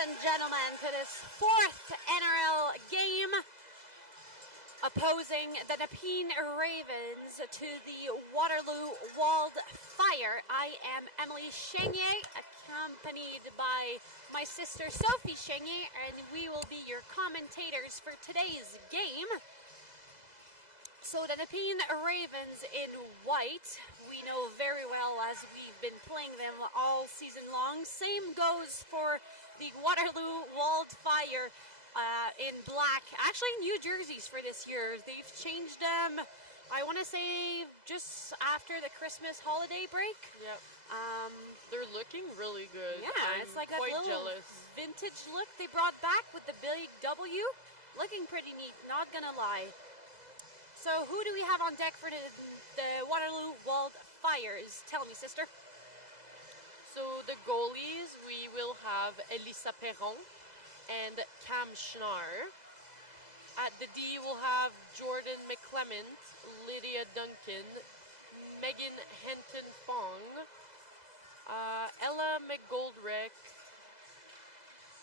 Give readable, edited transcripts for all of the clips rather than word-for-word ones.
and gentlemen, to this fourth NRL game opposing the Nepean Ravens to the Waterloo Wildfire. I am Emily Chenier, accompanied by my sister Sophie Chenier, and we will be your commentators for today's game. So the Nepean Ravens in white, we know very well as we've been playing them all season long. Same goes for the Waterloo Wildfire in black. Actually, new jerseys for this year. They've changed them, I want to say, just after the Christmas holiday break. Yep. They're looking really good. Yeah, it's like that little jealous. Vintage look they brought back with the big W. Looking pretty neat, not gonna lie. So who do we have on deck for the Waterloo Wildfires? Tell me, sister. So the goalies, we will have Elisa Perron and Cam Schnarr. At the D, we'll have Jordan McClement, Lydia Duncan, Megan Henton-Fong, Ella McGoldrick,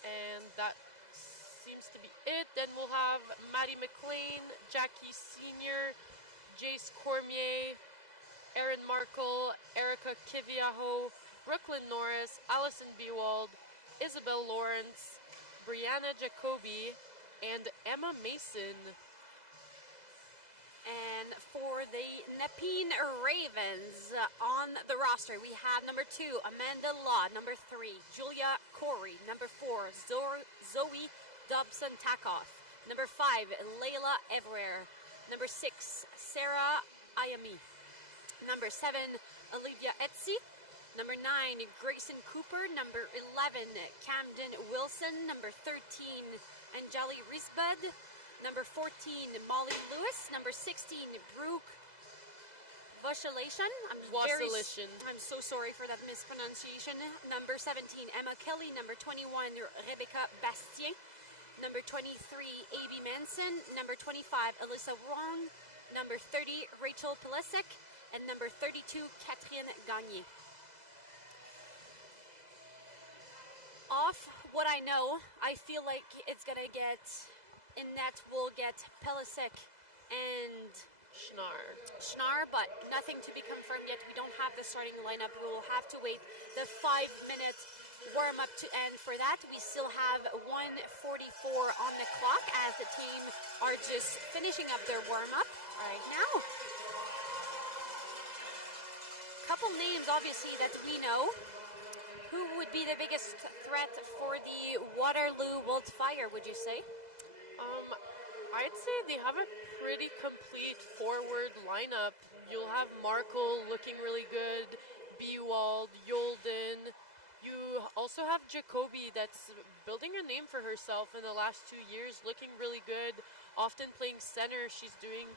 and that seems to be it. Then we'll have Maddie McLean, Jackie Sr., Jace Cormier, Erin Markle, Erica Kiviaho, Brooklyn Norris, Allison Bewald, Isabel Lawrence, Brianna Jacoby, and Emma Mason. And for the Nepean Ravens on the roster, we have number 2, Amanda Law. Number 3, Julia Corey. Number 4, Zoe Dobson-Takoff. Number 5, Layla Evrer. Number 6, Sarah Ayami. Number 7, Olivia Etsy. Number 9, Grayson Cooper. Number 11, Camden Wilson. Number 13, Anjali Risbud. Number 14, Molly Lewis. Number 16, Brooke Voshalishan. I'm so sorry for that mispronunciation. Number 17, Emma Kelly. Number 21, Rebecca Bastien. Number 23, A.B. Manson. Number 25, Alyssa Wong. Number 30, Rachel Pilesek. And number 32, Catherine Gagné. Off what I know, I feel like it's going to get, in net, we'll get Pilesek and Schnarr, but nothing to be confirmed yet. We don't have the starting lineup. We will have to wait the 5-minute warm-up to end for that. We still have 1:44 on the clock as the team are just finishing up their warm-up right now. Couple names, obviously, that we know. Who would be the biggest threat for the Waterloo Wildfire, would you say? I'd say they have a pretty complete forward lineup. You'll have Markle looking really good, Bewald, Yolden. You also have Jacoby that's building a name for herself in the last 2 years, looking really good, often playing center. She's doing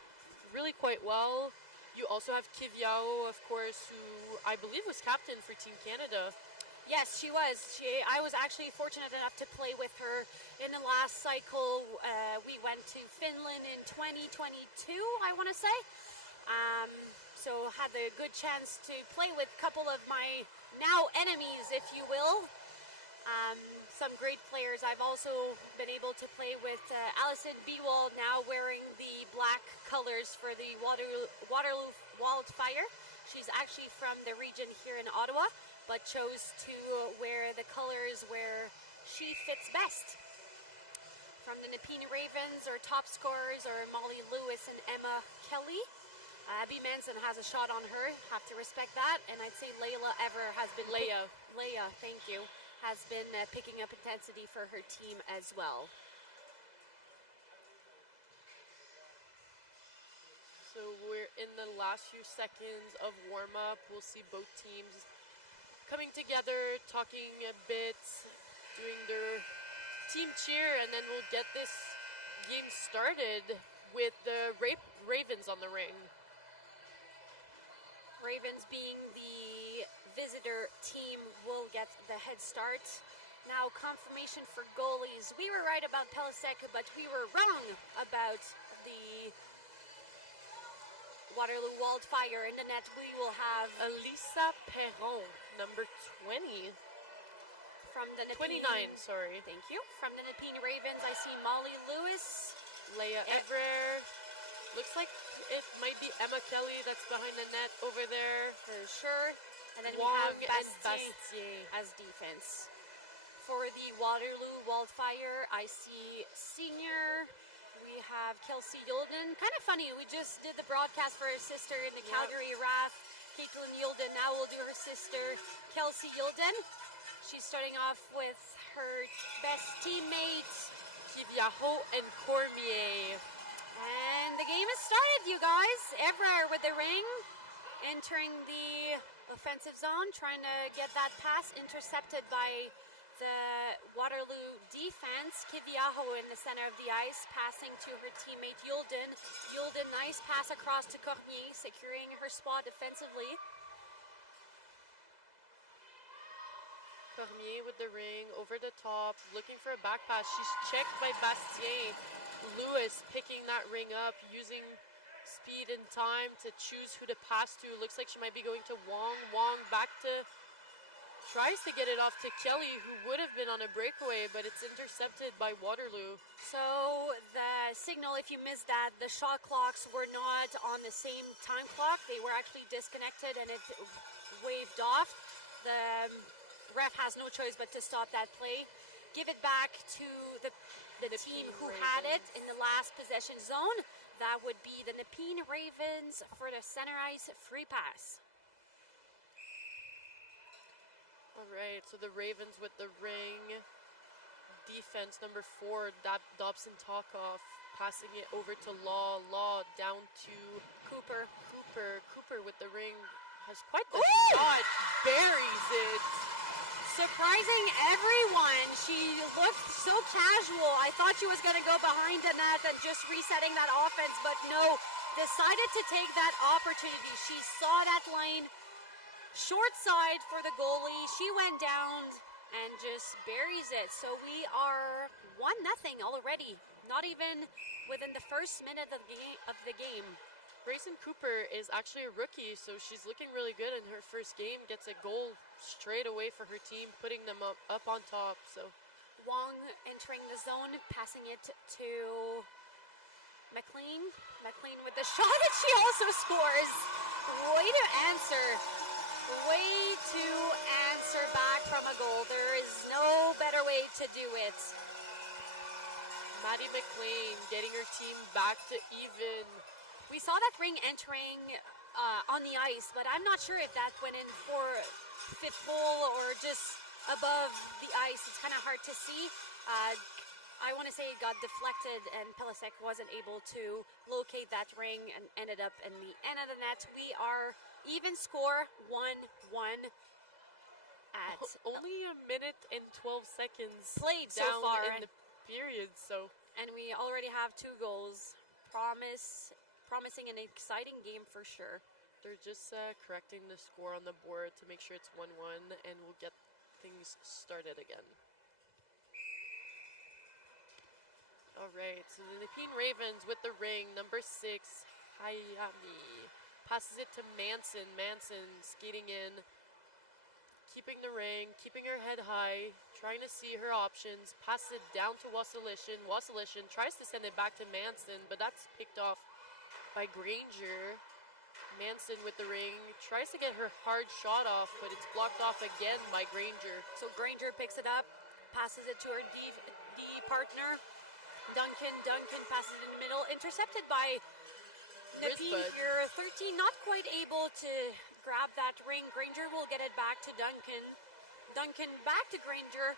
really quite well. You also have Kiviao, of course, who I believe was captain for Team Canada. Yes, she was. I was actually fortunate enough to play with her in the last cycle. We went to Finland in 2022, I want to say. So had the good chance to play with a couple of my now enemies, if you will. Some great players. I've also been able to play with Allison Bewald, now wearing the black colors for the Waterloo Wildfire. She's actually from the region here in Ottawa, but chose to wear the colors where she fits best. From the Nepean Ravens, our top scorers are Molly Lewis and Emma Kelly. Abby Manson has a shot on her, have to respect that. And I'd say Layla Ever has been... Leia, thank you. Has been picking up intensity for her team as well. So we're in the last few seconds of warm-up. We'll see both teams coming together, talking a bit, doing their team cheer, and then we'll get this game started with the Ravens on the ring. Ravens being the visitor team will get the head start. Now confirmation for goalies. We were right about Pilesek, but we were wrong about the Waterloo Wildfire. In the net we will have Elisa Perron, number 20. From the Nepean, 29, sorry. thank you. From the Nepean Ravens, I see Molly Lewis. Leia Evrer. Looks like it might be Emma Kelly that's behind the net over there. For sure. And then Wong we have and Bastier Bastier. as defense. For the Waterloo Wildfire, I see senior. We have Kelsey Yulden. Kind of funny, we just did the broadcast for her sister in the Calgary Wrath. Caitlin Yulden, now we'll do her sister, Kelsey Yulden. She's starting off with her best teammates. Kiviaho and Cormier. And the game has started, you guys. Evra with the ring, entering the offensive zone, trying to get that pass intercepted by the Waterloo defense. Kiviaho in the center of the ice, passing to her teammate Yulden. Yulden, nice pass across to Cormier, securing her spot defensively. Cormier with the ring, over the top, looking for a back pass. She's checked by Bastien. Lewis picking that ring up, using speed and time to choose who to pass to. Looks like she might be going to Wong. Wong back to, tries to get it off to Kelly, who would have been on a breakaway, but it's intercepted by Waterloo. So the signal, if you missed that, the shot clocks were not on the same time clock. They were actually disconnected and it waved off. The ref has no choice but to stop that play. Give it back to the team who had it in the last possession zone. That would be the Nepean Ravens for the center ice free pass. All right, so the Ravens with the ring. Defense number 4, Dobson Talkoff, passing it over to Law. Law down to Cooper. Cooper with the ring. Has quite the shot. Buries it. Surprising everyone. She looked so casual. I thought she was going to go behind the net and just resetting that offense, but no. Decided to take that opportunity. She saw that lane. Short side for the goalie. She went down and just buries it. So we are 1-0 already. Not even within the first minute of the game. Grayson Cooper is actually a rookie, so she's looking really good in her first game. Gets a goal straight away for her team, putting them up on top. So Wong entering the zone, passing it to McLean. McLean with the shot, and she also scores. Way to answer. Way to answer back from a goal. There is no better way to do it. Maddie McLean getting her team back to even. We saw that ring entering on the ice, but I'm not sure if that went in for fifth hole or just above the ice. It's kind of hard to see. I want to say it got deflected and Pelisek wasn't able to locate that ring and ended up in the end of the net. We are even score 1-1 at only a minute and 12 seconds played so down far in the period. So, and we already have 2 goals. Promising an exciting game for sure. They're just correcting the score on the board to make sure it's 1-1, and we'll get things started again. All right, so the Nepean Ravens with the ring, number 6, Hayami. Passes it to Manson. Manson skating in, keeping the ring, keeping her head high, trying to see her options. Passes it down to Wassilition. Wassilition tries to send it back to Manson, but that's picked off by Granger. Manson with the ring, tries to get her hard shot off, but it's blocked off again by Granger. So Granger picks it up, passes it to her D partner. Duncan passes it in the middle, intercepted by Nepean here. 13 not quite able to grab that ring. Granger will get it back to Duncan. Duncan back to Granger.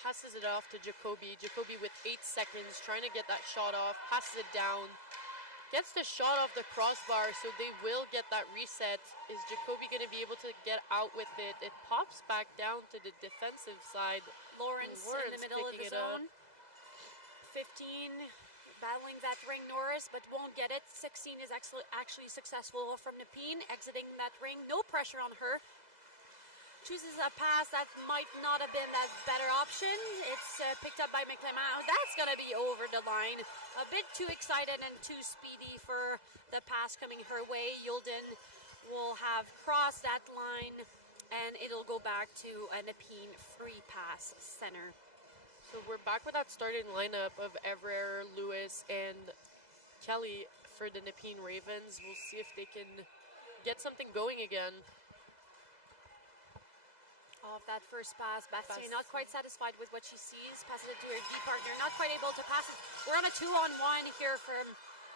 Passes it off to Jacoby. Jacoby with 8 seconds, trying to get that shot off. Passes it down. Gets the shot off the crossbar, so they will get that reset. Is Jacoby going to be able to get out with it? It pops back down to the defensive side. Lawrence in the middle of the zone. 15 battling that ring, Norris, but won't get it. 16 is actually successful from Nepean, exiting that ring. No pressure on her. Chooses a pass that might not have been that better option. It's picked up by McLean. That's going to be over the line. A bit too excited and too speedy for the pass coming her way. Yulden will have crossed that line and it'll go back to a Nepean free pass center. So we're back with that starting lineup of Everett, Lewis, and Kelly for the Nepean Ravens. We'll see if they can get something going again. Off that first pass, Bastien not quite satisfied with what she sees. Passes it to her D partner, not quite able to pass it. We're on a 2-on-1 here from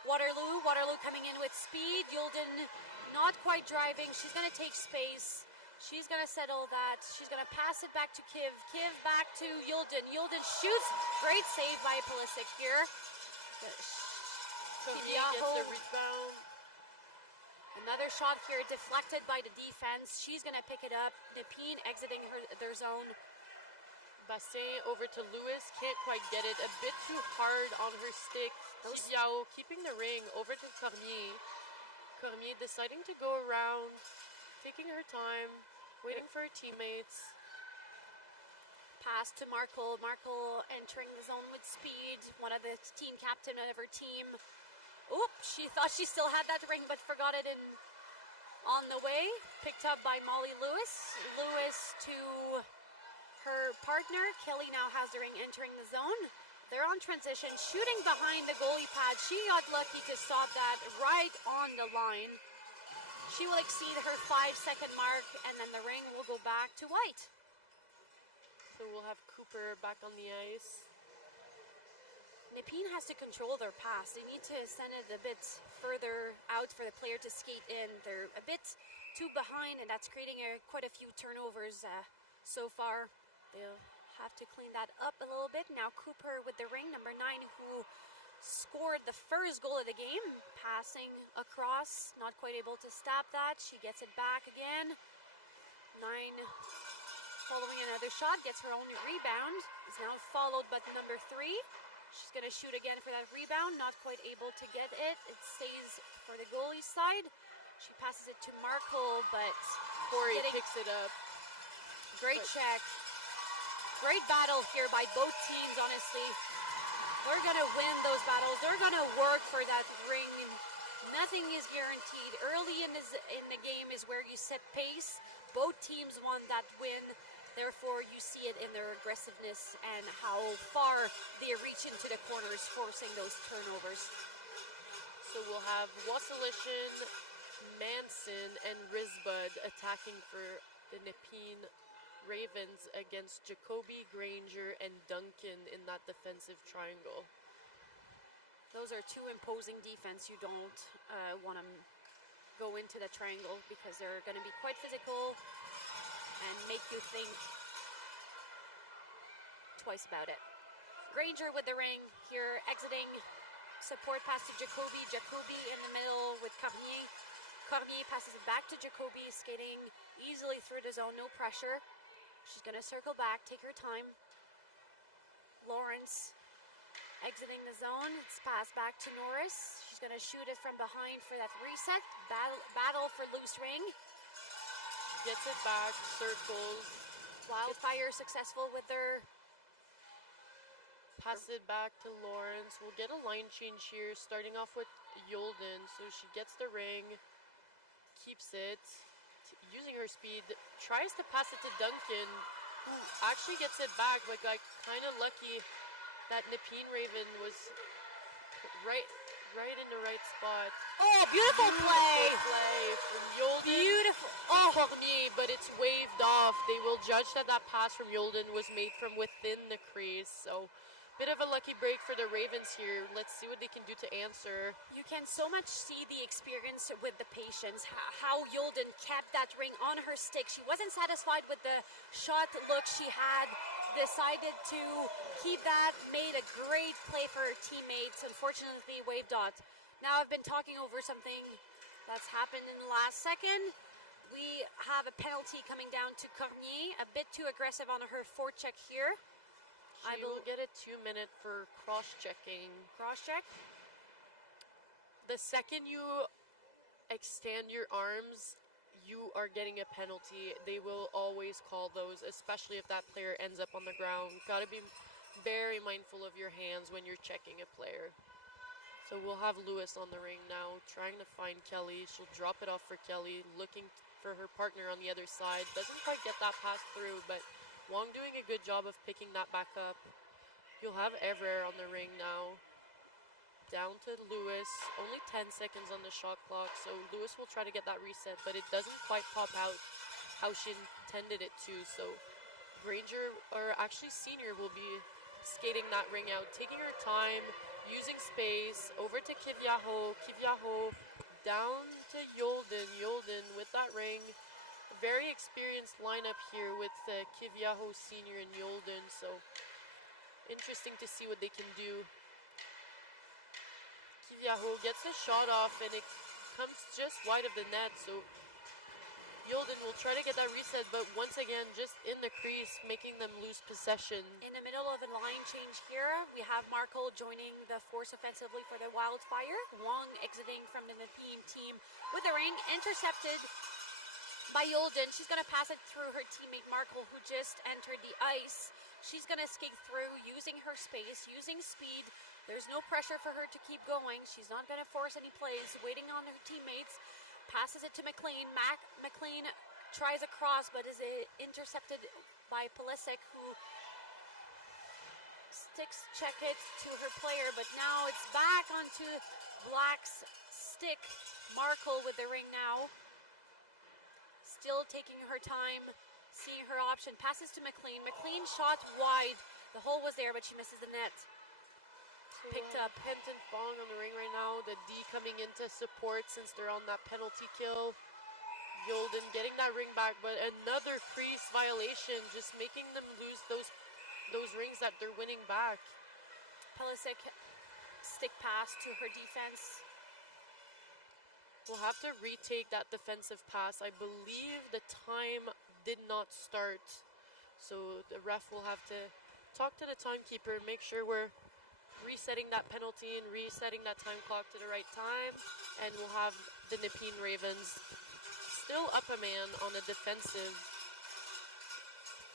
Waterloo. Waterloo coming in with speed. Yulden not quite driving. She's going to take space. She's going to settle that. She's going to pass it back to Kiv. Kiv back to Yulden. Yulden shoots. Great save by Pulisic here. He gets the rebound. Another shot here deflected by the defense. She's going to pick it up. Nepean exiting their zone. Bastien over to Lewis. Can't quite get it. A bit too hard on her stick. Tibiao keeping the ring over to Cormier. Cormier deciding to go around, taking her time, waiting for her teammates. Pass to Markle. Markle entering the zone with speed. One of the team captain of her team. Oop, she thought she still had that ring but forgot it on the way. Picked up by Molly Lewis. Lewis to her partner. Kelly now has the ring entering the zone. They're on transition, shooting behind the goalie pad. She got lucky to stop that right on the line. She will exceed her 5-second mark, and then the ring will go back to white. So we'll have Cooper back on the ice. Nepean has to control their pass. They need to send it a bit further out for the player to skate in. They're a bit too behind, and that's creating quite a few turnovers so far. They'll have to clean that up a little bit. Now Cooper with the ring, number 9, who scored the first goal of the game. Passing across, not quite able to stop that. She gets it back again. 9 following another shot, gets her own rebound. Is now followed by number 3. She's going to shoot again for that rebound. Not quite able to get it. It stays for the goalie side. She passes it to Markle, but Corey picks it up. Great check. Great battle here by both teams, honestly. They're going to win those battles. They're going to work for that ring. Nothing is guaranteed. Early in the game is where you set pace. Both teams won that win. Therefore, you see it in their aggressiveness and how far they reach into the corners, forcing those turnovers. So we'll have Wassilition, Manson, and Risbud attacking for the Nepean Ravens against Jacoby, Granger, and Duncan in that defensive triangle. Those are two imposing defense. You don't want to go into the triangle because they're going to be quite physical and make you think twice about it. Granger with the ring here, exiting. Support pass to Jacoby. Jacoby in the middle with Cormier. Cormier passes it back to Jacoby, skating easily through the zone, no pressure. She's going to circle back, take her time. Lawrence exiting the zone. It's passed back to Norris. She's going to shoot it from behind for that reset. Battle for loose ring. Gets it back, circles. Wildfire successful with their... Pass it back to Lawrence. We'll get a line change here, starting off with Yulden. So she gets the ring, keeps it, using her speed, tries to pass it to Duncan, who actually gets it back, but got kind of lucky that Nepean Raven was right in the right spot. Oh, beautiful play! Play from Yulden. Beautiful. Oh, Cormier, but it's waved off. They will judge that that pass from Yulden was made from within the crease. So, bit of a lucky break for the Ravens here. Let's see what they can do to answer. You can so much see the experience with the patience, how Yulden kept that ring on her stick. She wasn't satisfied with the shot look she had, decided to keep that, made a great play for her teammates, unfortunately waved off. Now I've been talking over something that's happened in the last second. We have a penalty coming down to Cormier, a bit too aggressive on her forecheck here. She will get a 2-minute for cross-checking. Cross-check? The second you extend your arms, you are getting a penalty. They will always call those, especially if that player ends up on the ground. Got to be very mindful of your hands when you're checking a player. So we'll have Lewis on the ring now, trying to find Kelly. She'll drop it off for Kelly, looking for her partner on the other side. Doesn't quite get that pass through, but Wong doing a good job of picking that back up. You'll have Ever on the ring now. Down to Lewis. Only 10 seconds on the shot clock, so Lewis will try to get that reset, but it doesn't quite pop out how she intended it to. So Granger, or actually Senior, will be skating that ring out, taking her time, using space, over to Kiviaho. Kiviaho down to Yolden. Yolden with that ring. Very experienced lineup here with Kiviaho Senior and Yolden, so interesting to see what they can do. Kiviaho gets the shot off and it comes just wide of the net, so Yolden will try to get that reset, but once again, just in the crease, making them lose possession. In the middle of a line change here, we have Markle joining the force offensively for the Wildfire. Wong exiting from the Nepean team with the ring, intercepted by Yolden. She's going to pass it through her teammate Markle, who just entered the ice. She's going to skate through, using her space, using speed. There's no pressure for her to keep going. She's not going to force any plays, waiting on her teammates. Passes it to McLean. McLean tries a cross, but is intercepted by Pulisic, who check it to her player, but now it's back onto Black's stick. Markle with the ring now. Still taking her time, seeing her option. Passes to McLean. McLean shot wide. The hole was there, but she misses the net. Picked up. Pent and Fong on the ring right now. The D coming in to support since they're on that penalty kill. Yolden getting that ring back, but another crease violation, just making them lose those rings that they're winning back. Pulisic stick pass to her defense. We'll have to retake that defensive pass. I believe the time did not start, so the ref will have to talk to the timekeeper and make sure we're resetting that penalty and resetting that time clock to the right time, and we'll have the Nepean Ravens still up a man on a defensive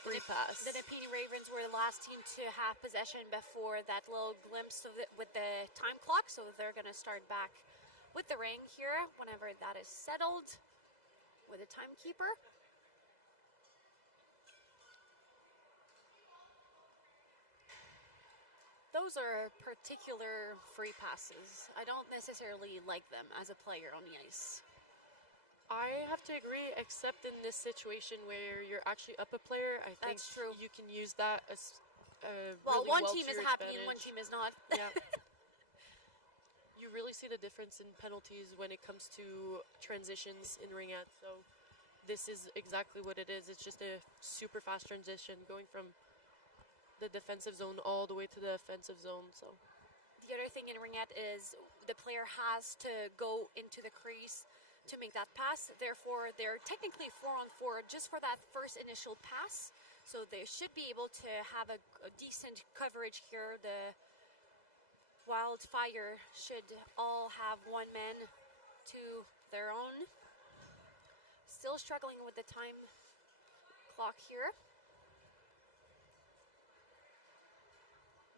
free pass. The Nepean Ravens were the last team to have possession before that little glimpse of it with the time clock, so they're going to start back with the ring here whenever that is settled with the timekeeper. Those are particular free passes. I don't necessarily like them as a player on the ice. I have to agree, except in this situation where you're actually up a player. I think That's true. You can use that as well, really one team is happy and one team is not. Yeah. You really see the difference in penalties when it comes to transitions in ringette. So this is exactly what it is. It's just a super fast transition going from the defensive zone all the way to the offensive zone. So the other thing in ringette is the player has to go into the crease to make that pass. Therefore, they're technically 4-on-4 just for that first initial pass. So they should be able to have a decent coverage here. The Wildfire should all have one man to their own. Still struggling with the time clock here.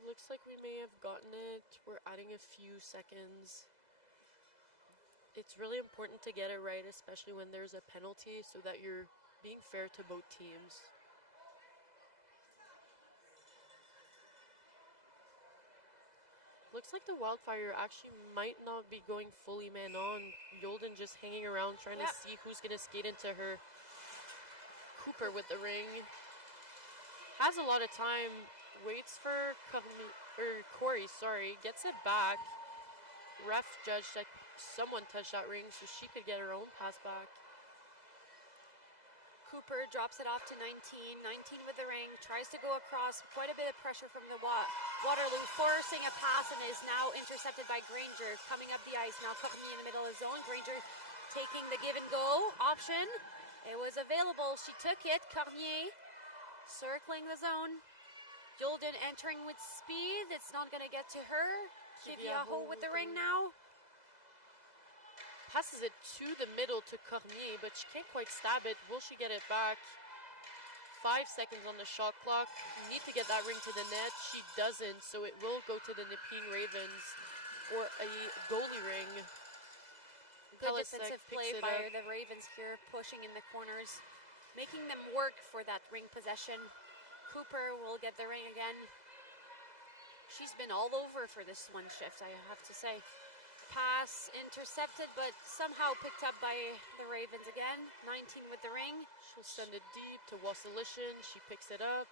Looks like we may have gotten it. We're adding a few seconds. It's really important to get it right, especially when there's a penalty, so that you're being fair to both teams. Looks like the Wildfire actually might not be going fully man on. Yolden just hanging around trying to see who's going to skate into her. Cooper with the ring. Has a lot of time. Waits for Corey, gets it back. Ref judged that someone touched that ring so she could get her own pass back. Cooper drops it off to 19. 19 with the ring, tries to go across. Quite a bit of pressure from the Waterloo, forcing a pass, and is now intercepted by Granger. Coming up the ice now, Cormier in the middle of the zone. Granger taking the give and go option. It was available, she took it. Cormier circling the zone. Yolden entering with speed. It's not going to get to her. Kiviaho with the ring now. Passes it to the middle to Cormier, but she can't quite stab it. Will she get it back? 5 seconds on the shot clock. Need to get that ring to the net. She doesn't, so it will go to the Nepean Ravens. for a goalie ring. Good Pelisek defensive picks play it by up. the Ravens here, pushing in the corners, making them work for that ring possession. Cooper will get the ring again. She's been all over for this one shift, I have to say. Pass intercepted, but somehow picked up by the Ravens again. 19 with the ring. She'll send it deep to Waterloo. She picks it up.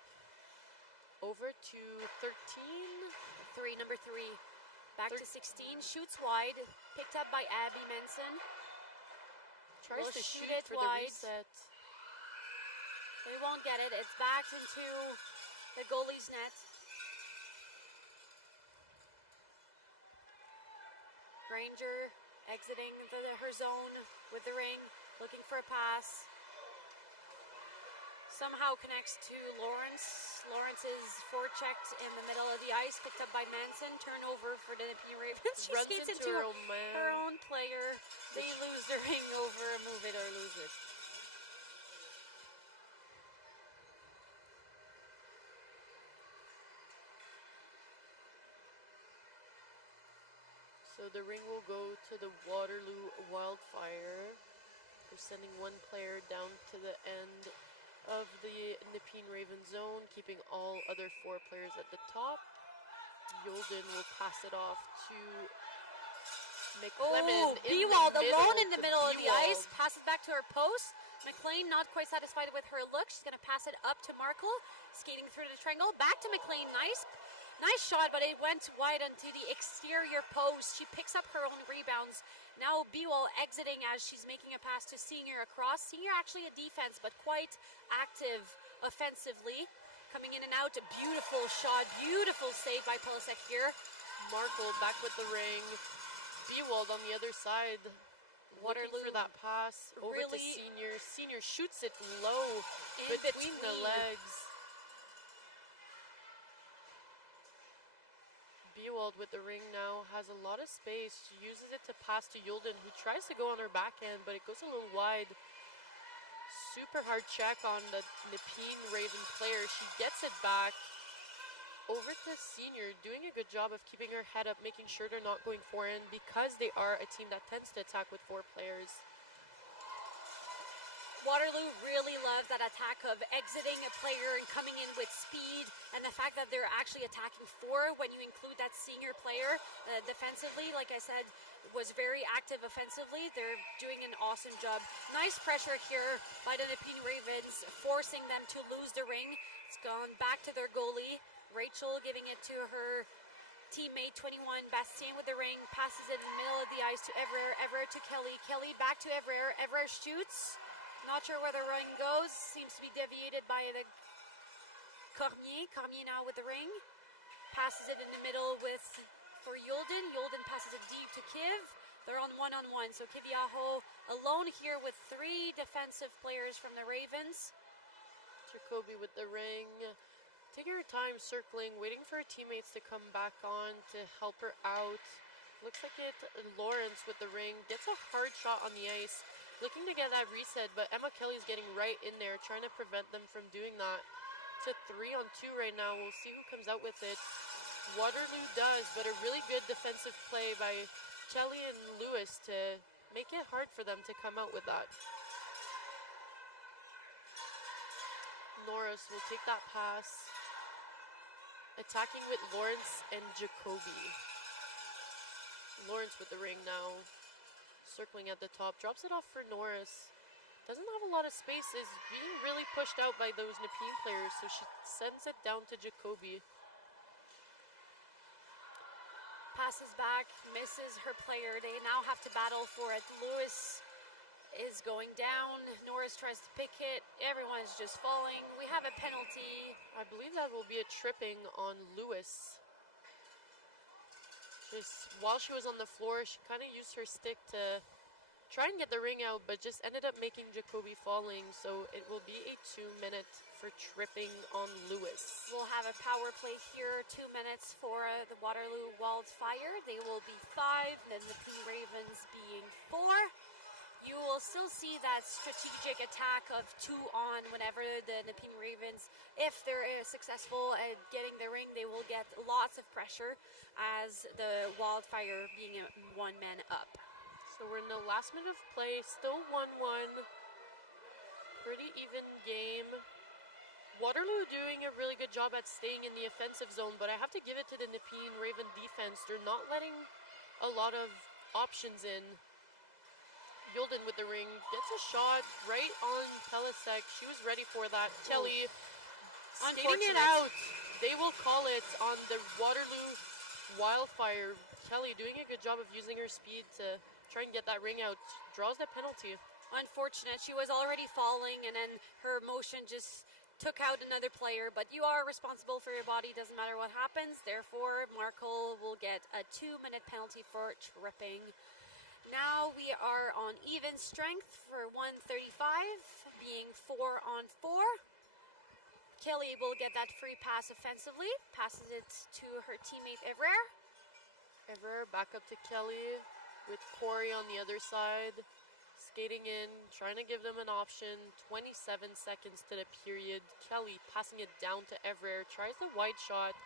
Over to 13. Number three. Back to 16. Shoots wide. Picked up by Abby Menson. Tries Will to shoot shoot it for wide. the reset. They won't get it. It's back into the goalie's net. Granger exiting her zone with the ring, looking for a pass. Somehow connects to Lawrence. Lawrence is forechecked in the middle of the ice, picked up by Manson. Turnover for the Nepean Ravens. She Runs skates into into her own man. her own player. They lose the ring over move it or lose it. So the ring will go to the Waterloo Wildfire. They're sending one player down to the end of the Nepean Raven zone, keeping all other four players at the top. Yolden will pass it off to McClellan. Bewald alone in the middle of the Bewald. ice. Passes back to her post. McLean not quite satisfied with her look. She's going to pass it up to Markle. Skating through the triangle. Back to McLean. Nice shot, but it went wide onto the exterior post. She picks up her own rebounds. Now Bewald exiting as she's making a pass to Senior across. Senior actually a defense, but quite active offensively. Coming in and out. A beautiful shot. Beautiful save by Pelisek here. Markle back with the ring. Bewald on the other side. Waterloo for that pass over to really Senior. Senior shoots it low between the legs. Bewald with the ring now has a lot of space. She uses it to pass to Yolden, who tries to go on her backhand, but it goes a little wide. Super hard check on the Nepean Raven player. She gets it back. Over to Senior, doing a good job of keeping her head up, making sure they're not going forehand because they are a team that tends to attack with four players. Waterloo really loves that attack of exiting a player and coming in with speed, and the fact that they're actually attacking four when you include that Senior player defensively, like I said, was very active offensively. They're doing an awesome job. Nice pressure here by the Nepean Ravens, forcing them to lose the ring. It's gone back to their goalie. Rachel giving it to her teammate 21, Bastien with the ring, passes it in the middle of the ice to Ever to Kelly. Kelly back to Ever shoots. Not sure where the run goes. Seems to be deviated by the Cormier. Cormier now with the ring. Passes it in the middle for Yolden. Yolden passes it deep to Kiv. They're on one-on-one. So Kiviaho alone here with three defensive players from the Ravens. Jacoby with the ring. Taking her time circling, waiting for her teammates to come back on to help her out. Looks like it. Lawrence with the ring. Gets a hard shot on the ice. Looking to get that reset, but Emma Kelly's getting right in there, trying to prevent them from doing that. It's a 3-on-2 right now. We'll see who comes out with it. Waterloo does, but a really good defensive play by Kelly and Lewis to make it hard for them to come out with that. Norris will take that pass. Attacking with Lawrence and Jacoby. Lawrence with the ring now. Circling at the top. Drops it off for Norris. Doesn't have a lot of space. Is being really pushed out by those Nepean players. So she sends it down to Jacoby. Passes back. Misses her player. They now have to battle for it. Lewis is going down. Norris tries to pick it. Everyone's just falling. We have a penalty. I believe that will be a tripping on Lewis. While she was on the floor, she kind of used her stick to try and get the ring out, but just ended up making Jacoby falling. So it will be a 2-minute for tripping on Lewis. We'll have a power play here. 2 minutes for the Waterloo Wildfire. They will be 5, and the Nepean Ravens being 4. you will still see that strategic attack of 2-on whenever the Nepean Ravens, if they're successful at getting the ring, they will get lots of pressure as the Wildfire being 1 man up. So we're in the last minute of play, still 1-1. Pretty even game. Waterloo doing a really good job at staying in the offensive zone, but I have to give it to the Nepean Raven defense. They're not letting a lot of options in. Yolden with the ring, gets a shot right on Pelisek. She was ready for that. Kelly skating it out. They will call it on the Waterloo Wildfire. Kelly doing a good job of using her speed to try and get that ring out. Draws the penalty. Unfortunate. She was already falling, and then her motion just took out another player. But you are responsible for your body. Doesn't matter what happens. Therefore, Markle will get a 2-minute penalty for tripping. Now we are on even strength for 135, being 4-on-4. Kelly will get that free pass offensively, passes it to her teammate Evrer. Evrer back up to Kelly with Corey on the other side. Skating in, trying to give them an option. 27 seconds to the period. Kelly passing it down to Evrer, tries the wide shot,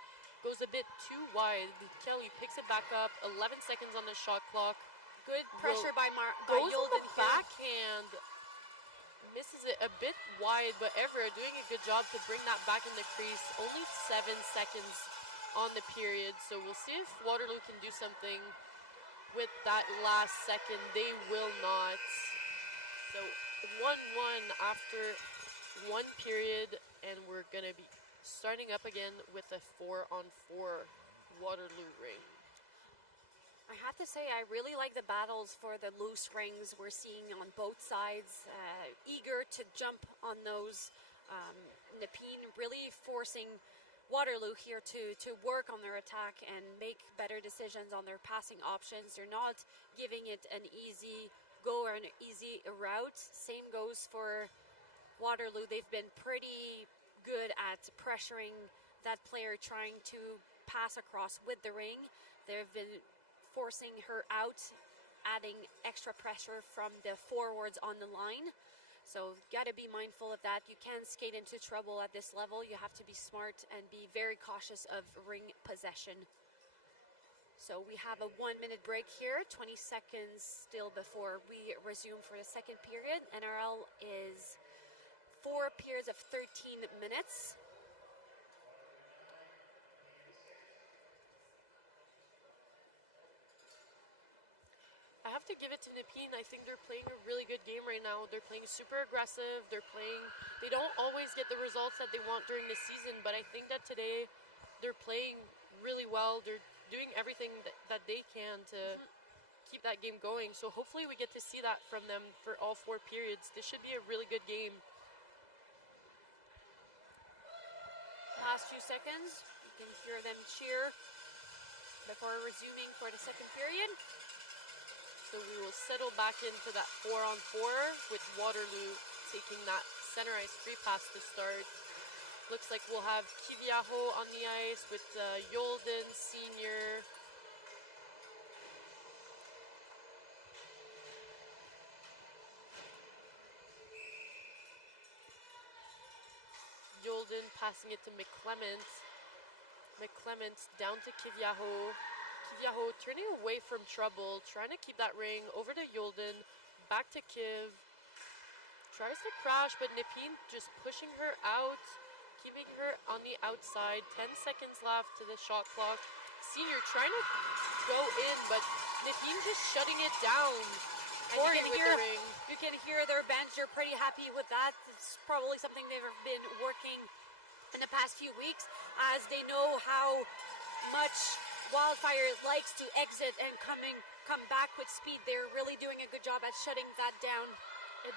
goes a bit too wide. Kelly picks it back up, 11 seconds on the shot clock. Good pressure by goes Yolden on the backhand, misses it a bit wide, but Everett doing a good job to bring that back in the crease. Only 7 seconds on the period, so we'll see if Waterloo can do something with that last second. They will not. So 1-1 after 1 period, and we're gonna be starting up again with a 4-on-4 Waterloo ring. I have to say, I really like the battles for the loose rings we're seeing on both sides. Eager to jump on those. Nepean really forcing Waterloo here to work on their attack and make better decisions on their passing options. They're not giving it an easy go or an easy route. Same goes for Waterloo. They've been pretty good at pressuring that player trying to pass across with the ring. They've been forcing her out, adding extra pressure from the forwards on the line. So got to be mindful of that. You can skate into trouble at this level. You have to be smart and be very cautious of ring possession. So we have a 1-minute break here, 20 seconds still before we resume for the second period. NRL is 4 periods of 13 minutes. I have to give it to Nepean. I think they're playing a really good game right now. They're playing super aggressive. They don't always get the results that they want during the season, but I think that today they're playing really well. They're doing everything that they can to keep that game going. So hopefully we get to see that from them for all 4 periods. This should be a really good game. Last few seconds, you can hear them cheer before resuming for the second period. So we will settle back into that 4-on-4 with Waterloo taking that center ice free pass to start. Looks like we'll have Kiviaho on the ice with Yolden Senior. Yolden passing it to McClement. McClement down to Kiviaho. Kiviaho turning away from trouble, trying to keep that ring over to Yolden, back to Kiv. Tries to crash, but Nepean just pushing her out, keeping her on the outside. 10 seconds left to the shot clock. Senior trying to go in, but Nepean just shutting it down. You can hear their bench. They're pretty happy with that. It's probably something they've been working in the past few weeks, as they know how much Wildfire likes to exit and come back with speed. They're really doing a good job at shutting that down.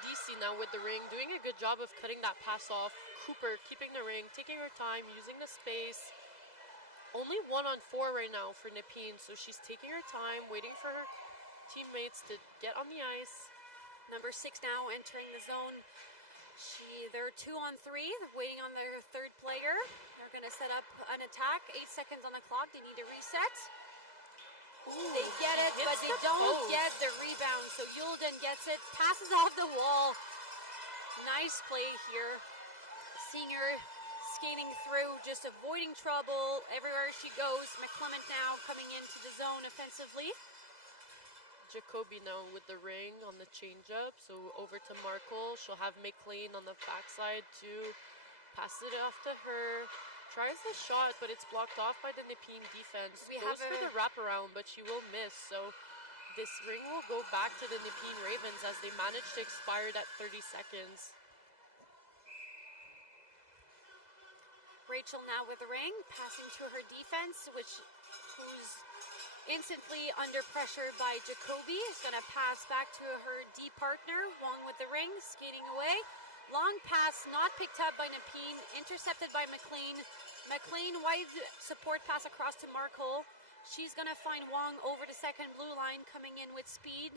DC now with the ring, doing a good job of cutting that pass off. Cooper keeping the ring, taking her time, using the space. Only 1-on-4 right now for Nepean, so she's taking her time, waiting for her teammates to get on the ice. Number 6 now entering the zone. They're 2-on-3, waiting on their third player. They're going to set up an attack. 8 seconds on the clock. They need to reset. They get it, but Hits they the don't post. get the rebound. So Yulden gets it, passes off the wall. Nice play here. Singer skating through, just avoiding trouble everywhere she goes. McClement now coming into the zone offensively. Jacoby now with the ring on the changeup. So over to Markle. She'll have McLean on the backside to pass it off to her. Tries the shot, but it's blocked off by the Nepean defense. We Goes have for the wraparound, but she will miss. So this ring will go back to the Nepean Ravens as they manage to expire it at 30 seconds. Rachel now with the ring, passing to her defense, who's instantly under pressure by Jacoby. Is going to pass back to her D partner. Wong with the ring, skating away. Long pass, not picked up by Nepean, intercepted by McLean. McLean wide support pass across to Markle. She's going to find Wong over the second blue line, coming in with speed.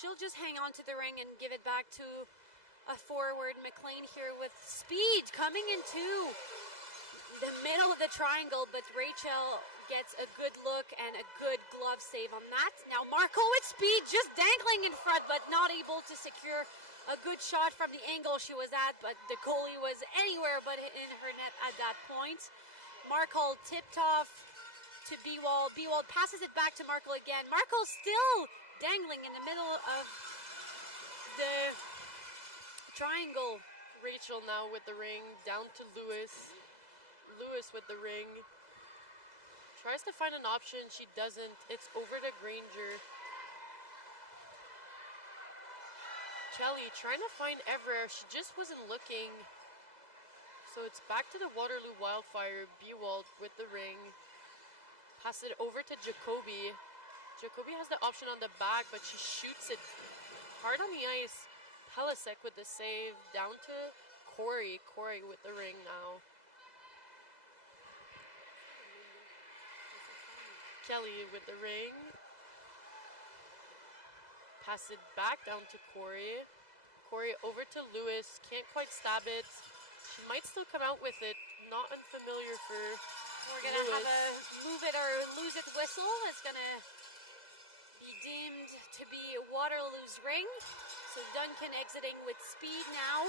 She'll just hang on to the ring and give it back to a forward. McLean here with speed, coming into the middle of the triangle, but Rachel gets a good look and a good glove save on that. Now Markle with speed, just dangling in front, but not able to secure a good shot from the angle she was at, but the goalie was anywhere but in her net at that point. Markle tipped off to Bewald. Bewald passes it back to Markle again. Markle still dangling in the middle of the triangle. Rachel now with the ring, down to Lewis. Lewis with the ring. Tries to find an option, she doesn't. It's over to Granger. Kelly trying to find Ever, she just wasn't looking. So it's back to the Waterloo Wildfire. Bewald with the ring. Pass it over to Jacoby. Jacoby has the option on the back, but she shoots it hard on the ice. Pelisek with the save. Down to Corey. Corey with the ring now. Kelly with the ring. Pass it back down to Corey. Corey over to Lewis. Can't quite stab it. She might still come out with it. Not unfamiliar for We're going to have a move it or lose it whistle. It's going to be deemed to be Waterloo's ring. So Duncan exiting with speed now.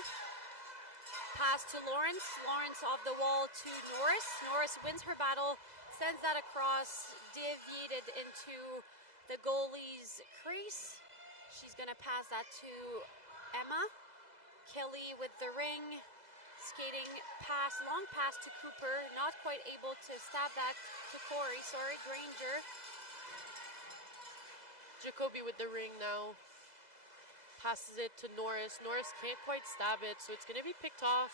Pass to Lawrence. Lawrence off the wall to Norris. Norris wins her battle. Sends that across. Deviated into the goalie's crease. She's going to pass that to Emma. Kelly with the ring. Skating pass, long pass to Cooper. Not quite able to stab that to Corey. Sorry, Granger. Jacoby with the ring now. Passes it to Norris. Norris can't quite stab it, so it's going to be picked off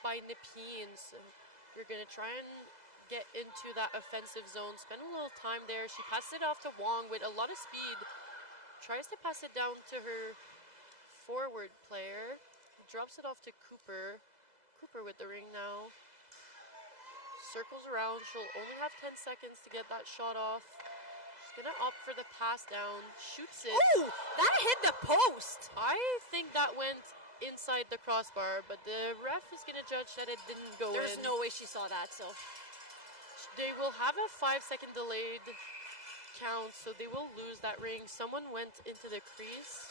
by Nepean. So you're going to try and get into that offensive zone. Spend a little time there. She passes it off to Wong with a lot of speed. Tries to pass it down to her forward player. Drops it off to Cooper. Cooper with the ring now. Circles around. She'll only have 10 seconds to get that shot off. She's gonna opt for the pass down. Shoots it. Ooh, that hit the post. I think that went inside the crossbar, but the ref is gonna judge that it didn't go in. There's no way she saw that, so. They will have a 5-second delayed count, so they will lose that ring. Someone went into the crease.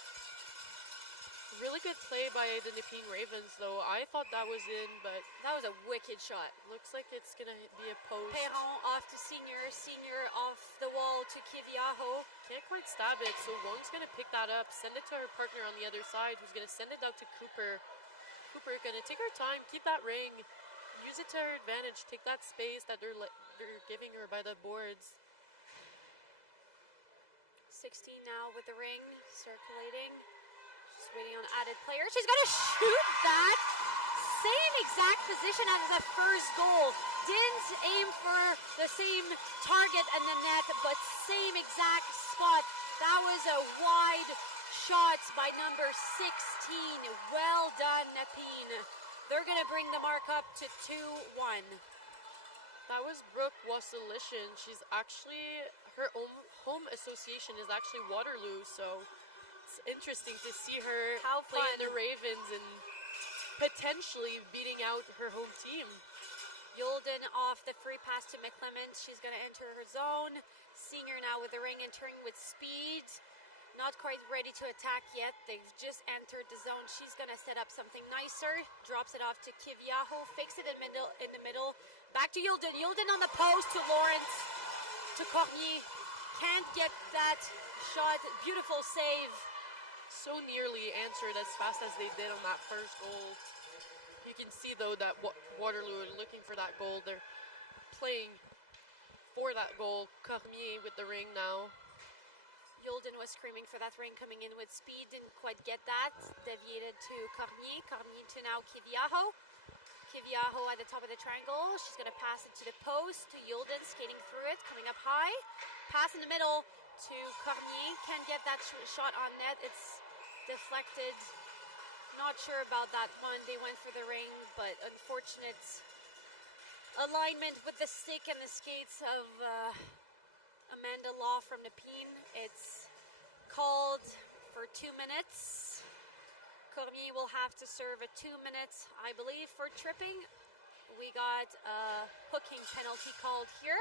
Really good play by the Nepean Ravens, though. I thought that was in, but That was a wicked shot. looks like it's gonna be a post. Perron off to Senior. Senior off the wall to Kiviaho. Can't quite stab it, so Wong's gonna pick that up, send it to her partner on the other side, who's gonna send it out to Cooper. Cooper gonna take her time, keep that ring, use it to her advantage, take that space that they're giving her by the boards. 16 now with the ring, circulating. She's waiting on added player. She's gonna shoot that. Same exact position as the first goal. Didn't aim for the same target and the net, but same exact spot. That was a wide shot by number 16. Well done, Nepean. They're gonna bring the mark up to 2-1. That was Brooke Wassilition. She's actually, her own home association is actually Waterloo, so it's interesting to see her How playing fun. the Ravens and potentially beating out her home team. Yulden off the free pass to McClement. She's going to enter her zone. Seeing her now with the ring entering with speed. Not quite ready to attack yet. They've just entered the zone. She's gonna set up something nicer. Drops it off to Kiviaho. Fakes it in the middle. Back to Yulden. Yulden on the post to Lawrence. To Cormier. Can't get that shot. Beautiful save. So nearly answered as fast as they did on that first goal. You can see though that Waterloo are looking for that goal. They're playing for that goal. Cormier with the ring now. Yulden was screaming for that ring coming in with speed, didn't quite get that. Deviated to Cormier. Cormier to now Kiviaho. Kiviaho at the top of the triangle. She's going to pass it to the post, to Yulden, skating through it, coming up high. Pass in the middle to Cormier. Can't get that shot on net. It's deflected. Not sure about that one. They went for the ring, but unfortunate alignment with the stick and the skates of Amanda Law from Nepean. It's called for 2 minutes. Cormier will have to serve at 2 minutes, I believe, for tripping. We got a hooking penalty called here.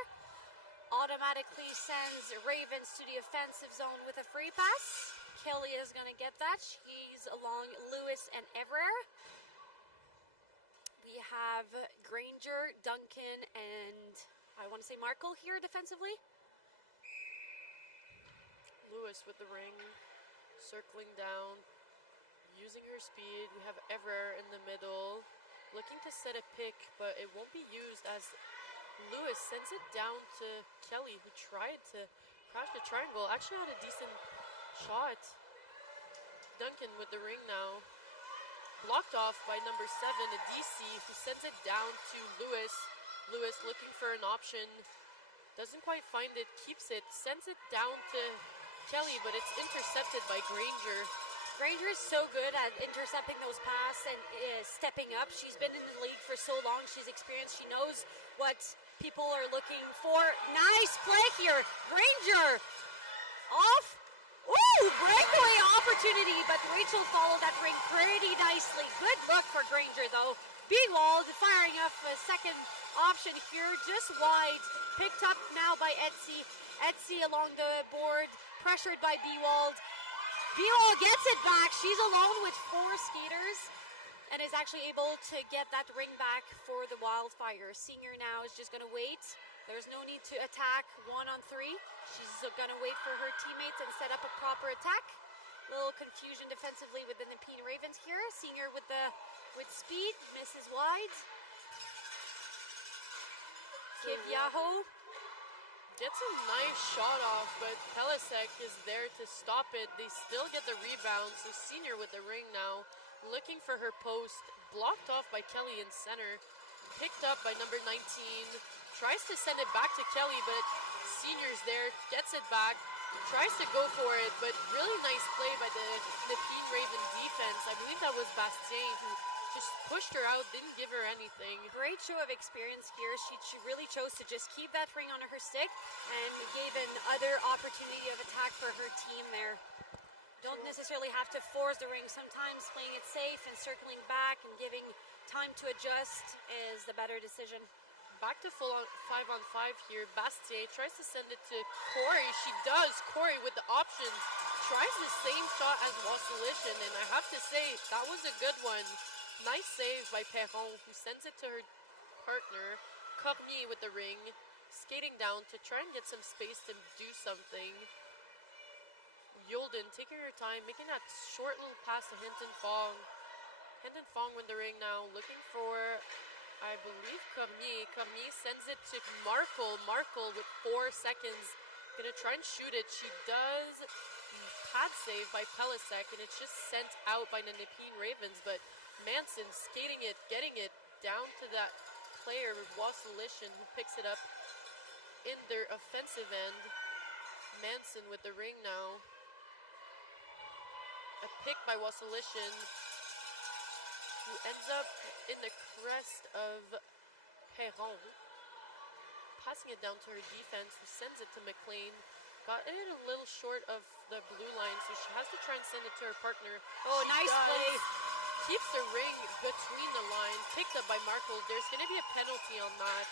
Automatically sends Ravens to the offensive zone with a free pass. Kelly is going to get that. She's along Lewis and Everer. We have Granger, Duncan, and I want to say Markle here defensively. Lewis with the ring, circling down, using her speed. We have Everer in the middle, looking to set a pick, but it won't be used as Lewis sends it down to Kelly, who tried to crash the triangle. Actually had a decent shot. Duncan with the ring now, blocked off by number 7, a DC, who sends it down to Lewis. Lewis looking for an option, doesn't quite find it, keeps it, sends it down to Kelly, but it's intercepted by Granger. Granger is so good at intercepting those passes and stepping up. She's been in the league for so long. She's experienced. She knows what people are looking for. Nice play here. Granger off. Ooh, breakaway opportunity, but Rachel followed that ring pretty nicely. Good look for Granger, though. Bewald firing off a second option here, just wide. Picked up now by Etsy. Etsy along the board, pressured by Bewald. Bewald gets it back. She's alone with 4 skaters and is actually able to get that ring back for the Wildfire. Senior now is just going to wait. There's no need to attack 1-on-3. She's going to wait for her teammates and set up a proper attack. Little confusion defensively with the Nepean Ravens here. Senior with speed, misses wide. Kiviaho gets a nice shot off, but Pelisek is there to stop it. They still get the rebound, so Senior with the ring now, looking for her post, blocked off by Kelly in center, picked up by number 19, tries to send it back to Kelly, but Senior's there, gets it back, tries to go for it, but really nice play by the Nepean Raven defense. I believe that was Bastien who just pushed her out, didn't give her anything. Great show of experience here. She really chose to just keep that ring on her stick and gave another opportunity of attack for her team there. Don't necessarily have to force the ring. Sometimes playing it safe and circling back and giving time to adjust is the better decision. Back to full on 5-on-5 here. Bastien tries to send it to Corey. She does. Corey with the option. Tries the same shot as Wassilition, and I have to say, that was a good one. Nice save by Perron, who sends it to her partner. Cormier with the ring, skating down to try and get some space to do something. Yulden taking her time, making that short little pass to Hinton Fong. Hinton Fong with the ring now, looking for, I believe, Cormier. Cormier sends it to Markle. Markle with 4 seconds, gonna try and shoot it. She does. Pad save by Pelisek, and it's just sent out by the Nepean Ravens, but Manson skating it, getting it down to that player, Wassilition, who picks it up in their offensive end. Manson with the ring now. A pick by Wassilition, who ends up in the crest of Perron. Passing it down to her defense, who sends it to McLean. Got it a little short of the blue line, so she has to try and send it to her partner. Oh, nice play. Keeps the ring between the lines, picked up by Markle. There's going to be a penalty on that.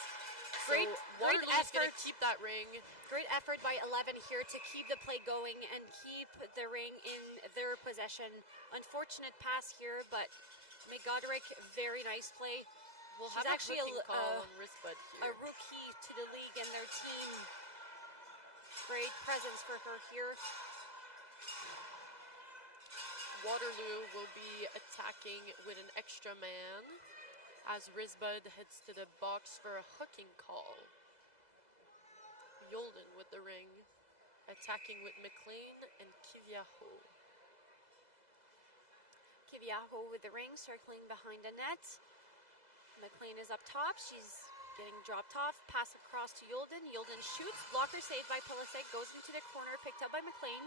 Great Waterloo's going to effort. keep that ring. Great effort by 11 here to keep the play going and keep the ring in their possession. Unfortunate pass here, but McGodrick, very nice play. We'll She's have actually a call on wristbud a here. rookie to the league and their team. Great presence for her here. Waterloo will be attacking with an extra man as Risbud heads to the box for a hooking call. Yolden with the ring, attacking with McLean and Kiviaho. Kiviaho with the ring, circling behind the net. McLean is up top. She's getting dropped off. Pass across to Yolden. Yolden shoots. Blocker saved by Pulisic. Goes into the corner. Picked up by McLean.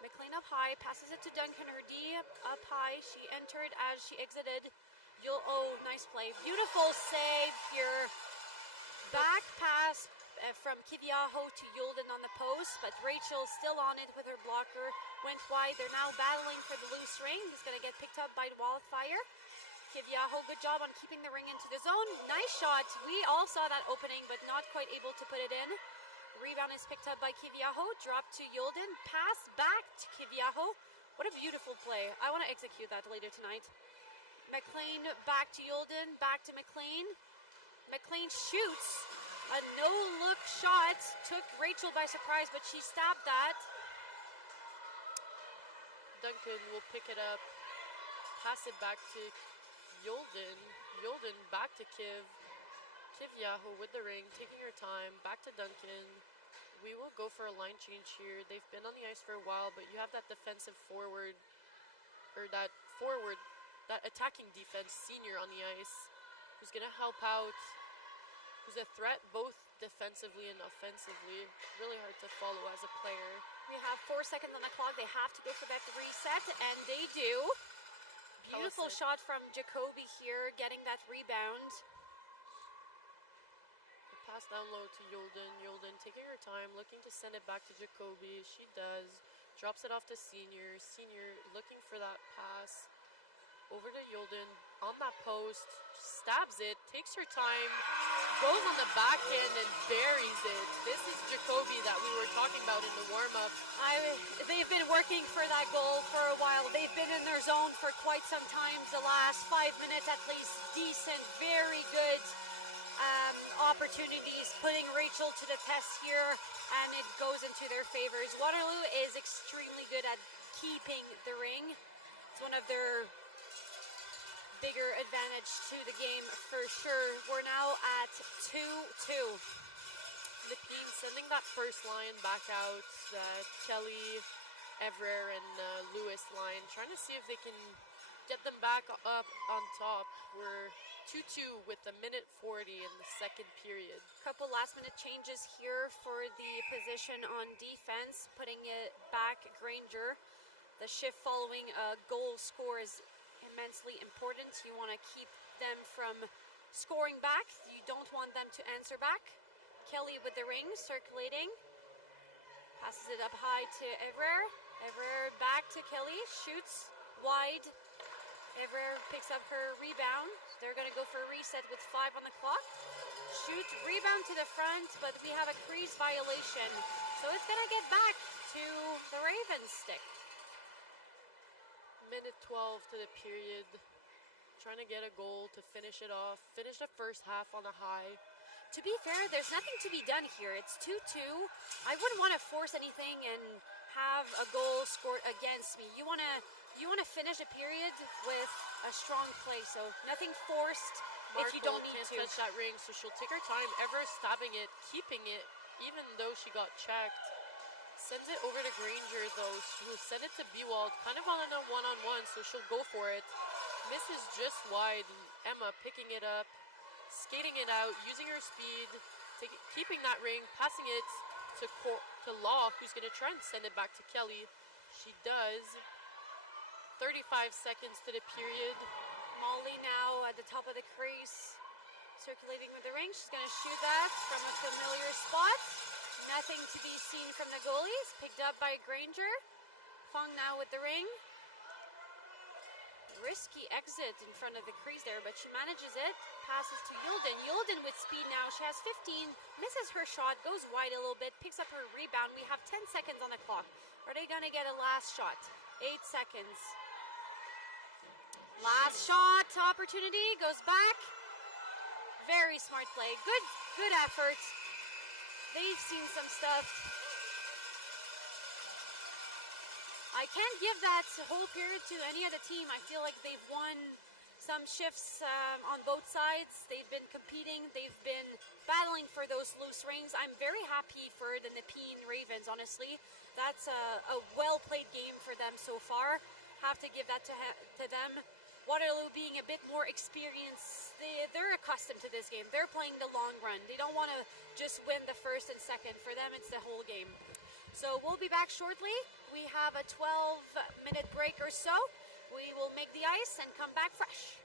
McLean up high. Passes it to Duncan. Her D up high. She entered as she exited. Oh, nice play. Beautiful save here. Back pass from Kiviaho to Yolden on the post, but Rachel still on it with her blocker. Went wide. They're now battling for the loose ring. He's going to get picked up by Wildfire. Kiviaho, good job on keeping the ring into the zone. Nice shot. We all saw that opening, but not quite able to put it in. Rebound is picked up by Kiviaho. Drop to Yolden. Pass back to Kiviaho. What a beautiful play. I want to execute that later tonight. McLean back to Yolden. Back to McLean. McLean shoots. A no-look shot. Took Rachel by surprise, but she stopped that. Duncan will pick it up. Pass it back to Yolden. Yolden back to Kiviaho with the ring, taking her time. Back to Duncan. We will go for a line change here. They've been on the ice for a while, but you have that defensive forward, or that attacking defense senior on the ice, who's going to help out, who's a threat both defensively and offensively. Really hard to follow as a player. We have 4 seconds on the clock. They have to go for that reset, and they do. Beautiful shot from Jacoby here, getting that rebound. Pass down low to Yolden. Yolden taking her time, looking to send it back to Jacoby. She does. Drops it off to Senior. Senior looking for that pass. Over to Yolden. On that post. Stabs it. Takes her time. Goes on the backhand and buries it. This is Jacoby that we were talking about in the warm-up. They've been working for that goal for a while. They've been in their zone for quite some time. The last 5 minutes at least. Decent. Very good opportunities, putting Rachel to the test here, and it goes into their favors. Waterloo is extremely good at keeping the ring. It's one of their bigger advantage to the game for sure. We're now at 2-2. Nepean sending that first line back out. Kelly, Evrer, and Lewis line, trying to see if they can get them back up on top. We're 2-2 with a minute 40 in the second period. Couple last minute changes here for the position on defense, putting it back Granger. The shift following a goal score is immensely important. You want to keep them from scoring back. You don't want them to answer back. Kelly with the ring, circulating. Passes it up high to Evrer. Evrer back to Kelly, shoots wide. Evrer picks up her rebound. They're going to go for a reset with 5 on the clock. Shoot, rebound to the front, but we have a crease violation. So it's going to get back to the Ravens stick. Minute 12 to the period. Trying to get a goal to finish it off. Finish the first half on a high. To be fair, there's nothing to be done here. It's 2-2. I wouldn't want to force anything and have a goal scored against me. You want to finish a period with a strong play, so nothing forced if you don't need can't to. touch that ring, so she'll take her time. Ever stabbing it, keeping it, even though she got checked. Sends it over to Granger, though. She'll send it to Bewald, kind of on a one-on-one, so she'll go for it. Misses just wide. Emma picking it up, skating it out, using her speed, keeping that ring, passing it to Law, who's going to try and send it back to Kelly. She does. 35 seconds to the period. Molly now at the top of the crease, circulating with the ring. She's going to shoot that from a familiar spot. Nothing to be seen from the goalies. Picked up by Granger. Fong now with the ring. risky exit in front of the crease there, but she manages it. Passes to Yulden. Yulden with speed now. She has 15, misses her shot, goes wide a little bit, picks up her rebound. We have 10 seconds on the clock. Are they going to get a last shot? 8 seconds. Last shot opportunity, goes back. Very smart play. Good effort. They've seen some stuff. I can't give that whole period to any other team. I feel like they've won some shifts on both sides. They've been competing. They've been battling for those loose rings. I'm very happy for the Nepean Ravens, honestly. That's a well-played game for them so far. Have to give that to them. Waterloo being a bit more experienced, they're accustomed to this game. They're playing the long run. They don't want to just win the first and second. For them, it's the whole game. So we'll be back shortly. We have a 12-minute break or so. We will make the ice and come back fresh.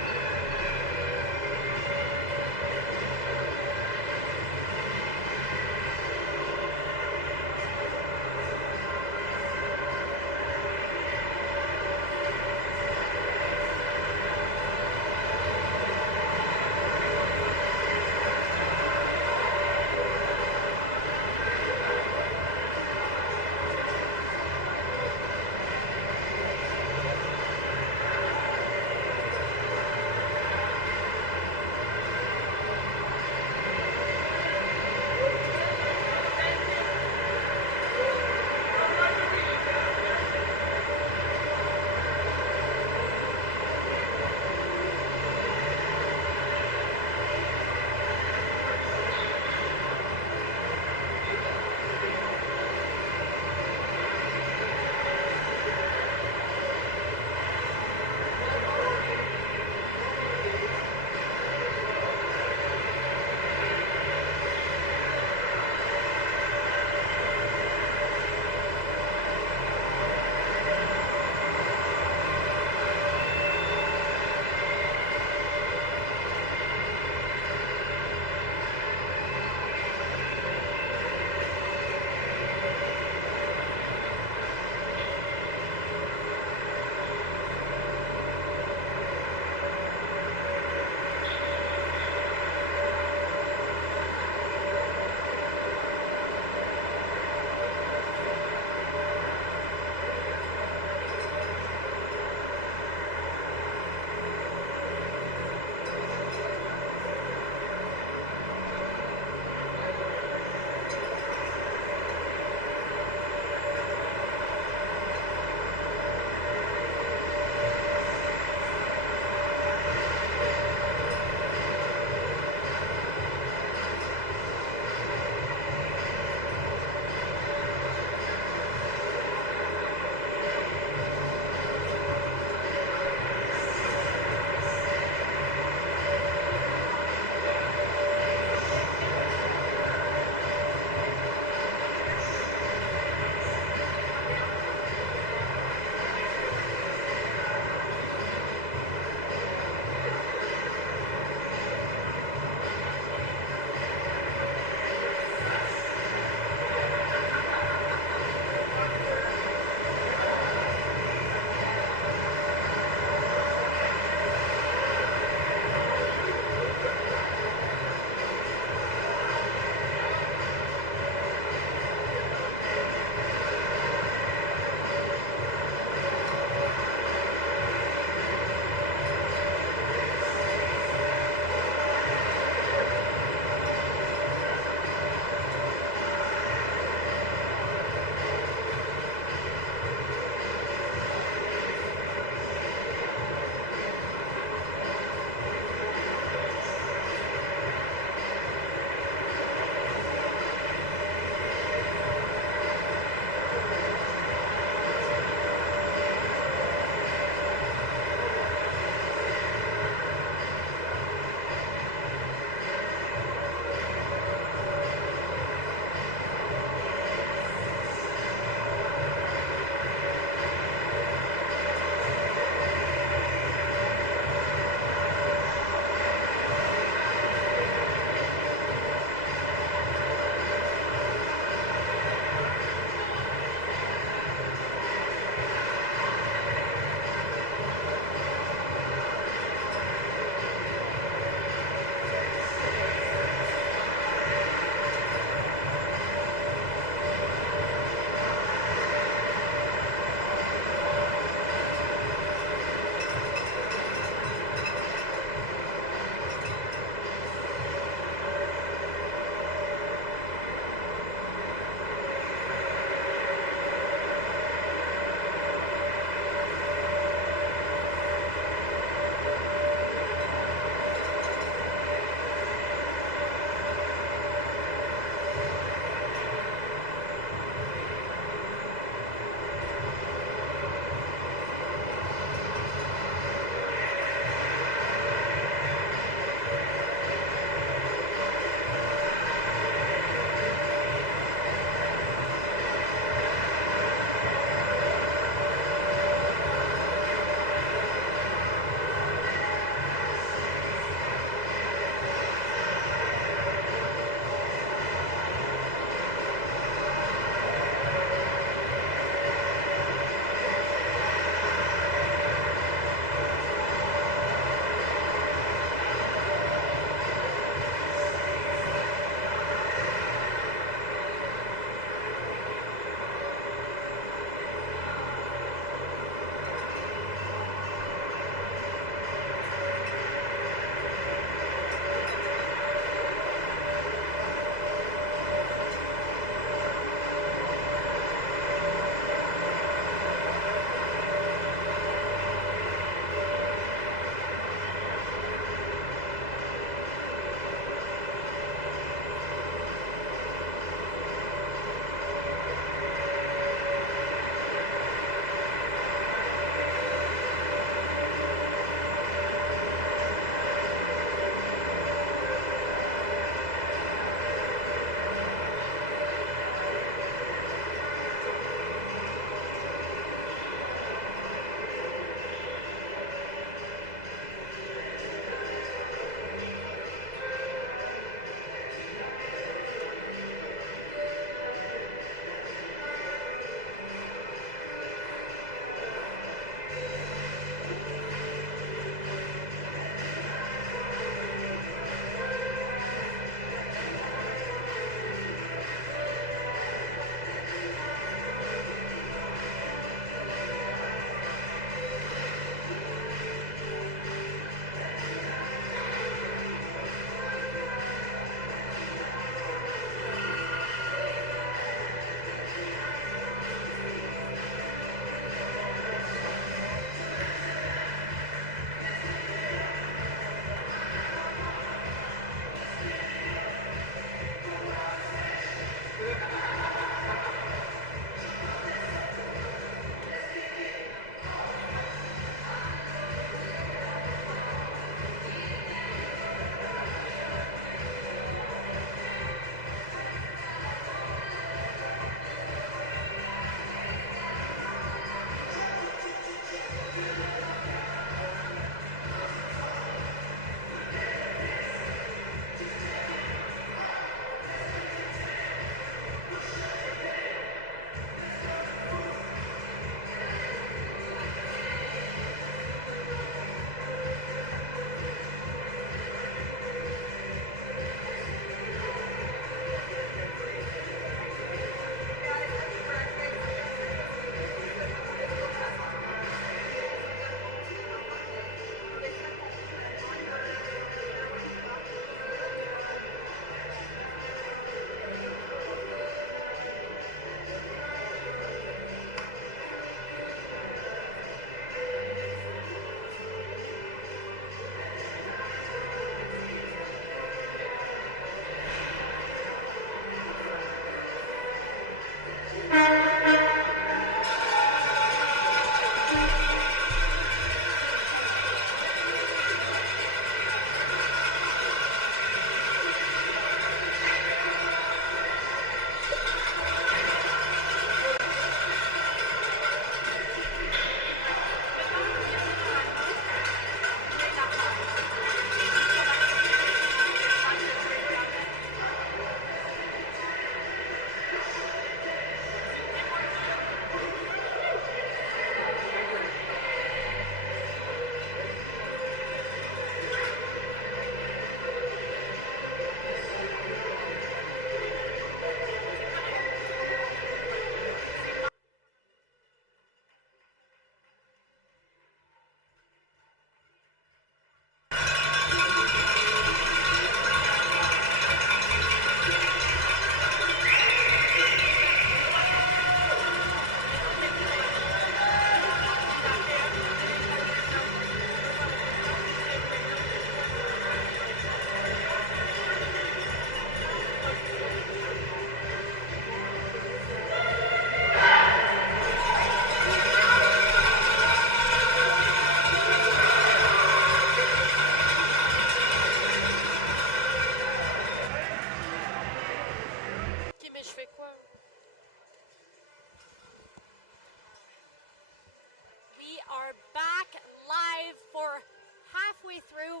We are back live for halfway through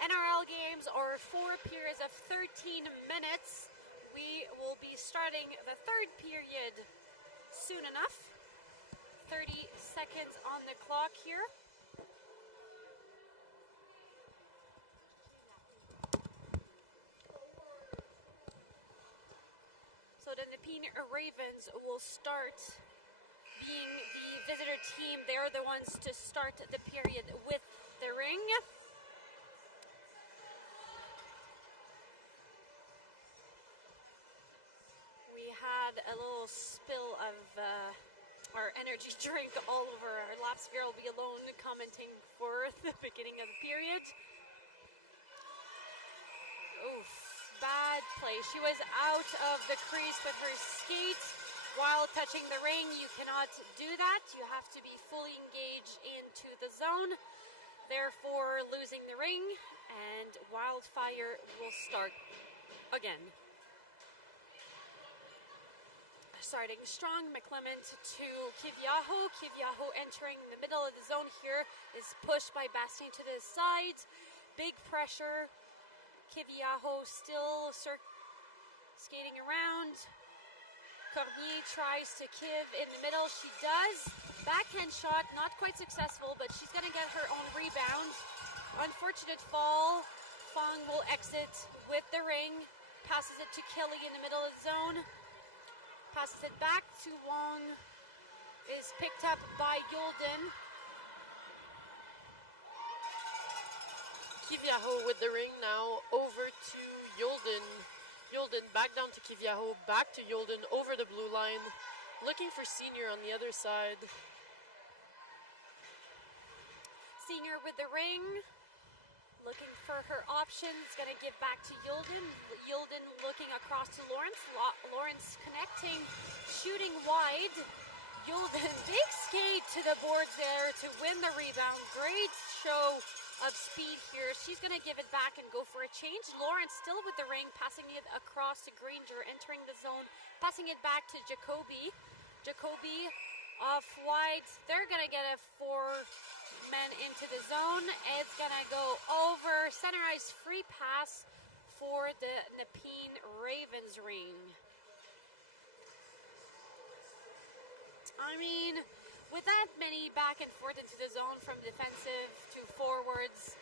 NRL games, or 4 periods of 13 minutes. We will be starting the third period soon enough. 30 seconds on the clock here. So the Nepean Ravens will start being the visitor team. They're the ones to start the period with the ring. We had a little spill of our energy drink all over. Our lap sphere will be alone commenting for the beginning of the period. Oof, bad play. She was out of the crease with her skate while touching the ring. You cannot do that. You have to be fully engaged into the zone, therefore losing the ring, and Wildfire will start again. Starting strong, McClement to Kiviaho. Kiviaho entering the middle of the zone here is pushed by Bastien to the side. Big pressure. Kiviaho still skating around. Cormier tries to Kiv in the middle. She does. Backhand shot, not quite successful, but she's going to get her own rebound. Unfortunate fall. Fong will exit with the ring. Passes it to Kelly in the middle of the zone. Passes it back to Wong. Is picked up by Yolden. Kiviaho with the ring now over to Yolden. Yolden back down to Kiviaho, back to Yolden over the blue line. Looking for Senior on the other side. Senior with the ring. Looking for her options. Gonna give back to Yolden. Yolden looking across to Lawrence. Lawrence connecting, shooting wide. Yolden, big skate to the boards there to win the rebound. Great show of speed here. She's going to give it back and go for a change. Lawrence still with the ring, passing it across to Granger, entering the zone, passing it back to Jacoby. Jacoby off wide. They're going to get a 4 men into the zone. It's going to go over. Center ice free pass for the Nepean Ravens ring. I mean, with that many back and forth into the zone from defensive to forwards,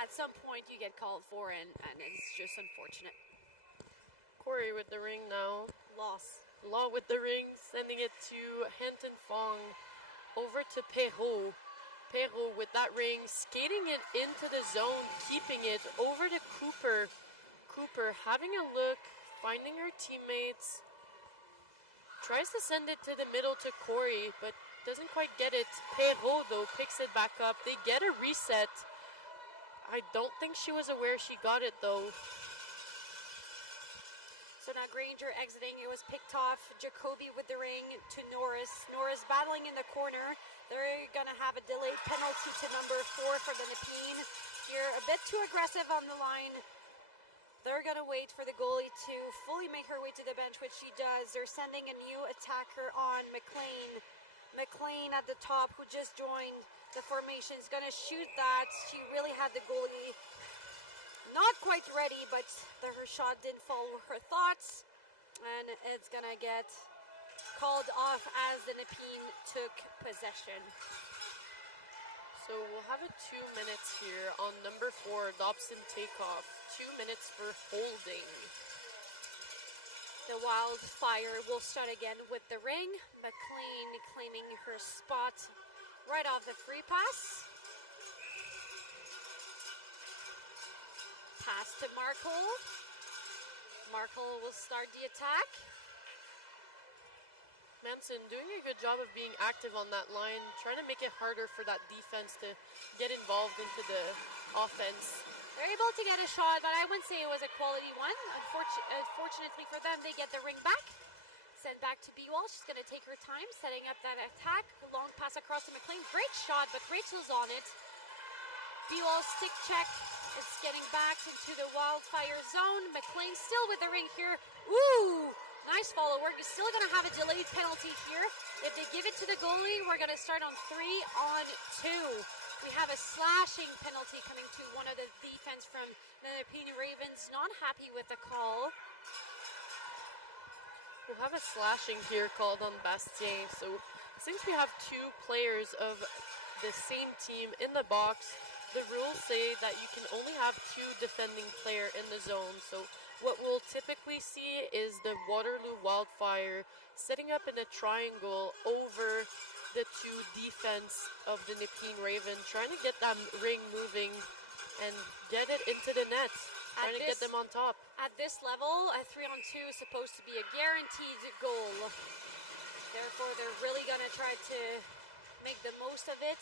at some point you get called for, and it's just unfortunate. Corey with the ring now. Loss. Law with the ring, sending it to Henton Fong. Over to Perrault. Perrault with that ring, skating it into the zone, keeping it over to Cooper. Cooper having a look, finding her teammates. Tries to send it to the middle to Corey, but doesn't quite get it. Perrault, though, picks it back up. They get a reset. I don't think she was aware she got it, though. So So now Granger exiting. It was picked off. Jacoby with the ring to Norris. Norris battling in the corner. They're going to have a delayed penalty to number 4 for the Nepean. Here, a bit too aggressive on the line. They're going to wait for the goalie to fully make her way to the bench, which she does. They're sending a new attacker on, McLean. McLean at the top, who just joined the formation, is going to shoot that. She really had the goalie not quite ready, but her shot didn't follow her thoughts, and it's gonna get called off as the Nepean took possession. So we'll have a 2 minutes here on number 4, Dobson takeoff. 2 minutes for holding. The Wildfire will start again with the ring. McLean claiming her spot right off the free pass. Pass to Markle. Markle will start the attack. Manson doing a good job of being active on that line, trying to make it harder for that defense to get involved into the offense. They're able to get a shot, but I wouldn't say it was a quality one. Unfortunately for them, they get the ring back. Sent back to B-Wall. She's going to take her time setting up that attack. Long pass across to McLean. Great shot, but Rachel's on it. B-Wall stick check. It's getting back into the Wildfire zone. McLean still with the ring here. Ooh, nice follow work. You're still going to have a delayed penalty here. If they give it to the goalie, we're going to start on 3-on-2. We have a slashing penalty coming to one of the defense from the Nepean Ravens. Not happy with the call. We'll have a slashing here called on Bastien. So since we have 2 players of the same team in the box, the rules say that you can only have 2 defending player in the zone. So what we'll typically see is the Waterloo Wildfire setting up in a triangle over the 2 defense of the Nepean Raven, trying to get that ring moving and get it into the net, trying to get them on top. At this level, a 3-on-2 is supposed to be a guaranteed goal. Therefore, they're really going to try to make the most of it.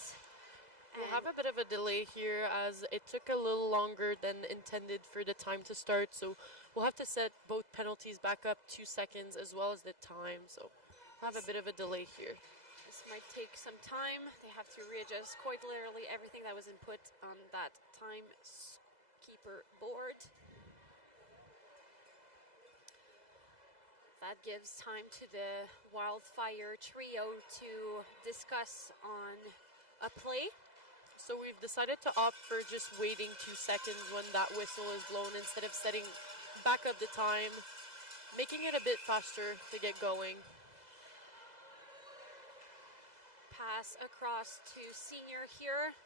We'll have a bit of a delay here as it took a little longer than intended for the time to start. So we'll have to set both penalties back up 2 seconds as well as the time. So we'll have a bit of a delay here. This might take some time. They have to readjust quite literally everything that was input on that timekeeper board. That gives time to the Wildfire trio to discuss on a play. So we've decided to opt for just waiting 2 seconds when that whistle is blown instead of setting back up the time, making it a bit faster to get going. Pass across to Senior here.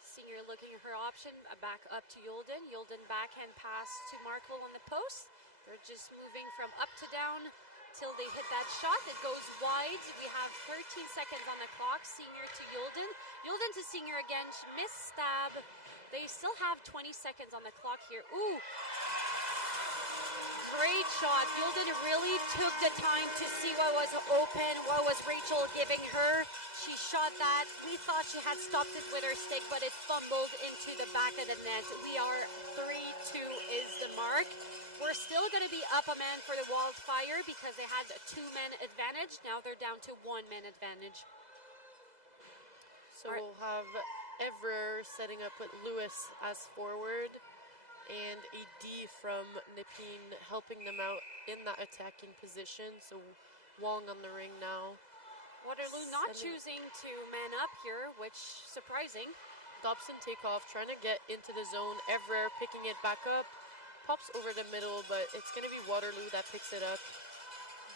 Senior looking at her option, back up to Yulden. Yulden backhand pass to Markle on the post. They're just moving from up to down till they hit that shot. It goes wide. We have 13 seconds on the clock. Senior to Yulden. Yulden to Senior again. She missed stab. They still have 20 seconds on the clock here. Ooh. Great shot. Yulden really took the time to see what was open, what was Rachel giving her. She shot that. We thought she had stopped it with her stick, but it fumbled into the back of the net. We are 3-2 is the mark. We're still going to be up a man for the Wildfire because they had a 2-man advantage. Now they're down to 1-man advantage. So we'll have Ever setting up with Lewis as forward and a D from Nepean helping them out in that attacking position. So Wong on the ring now. Waterloo not choosing to man up here, which surprising. Dobson takeoff, trying to get into the zone. Ever picking it back up. Pops over the middle, but it's going to be Waterloo that picks it up.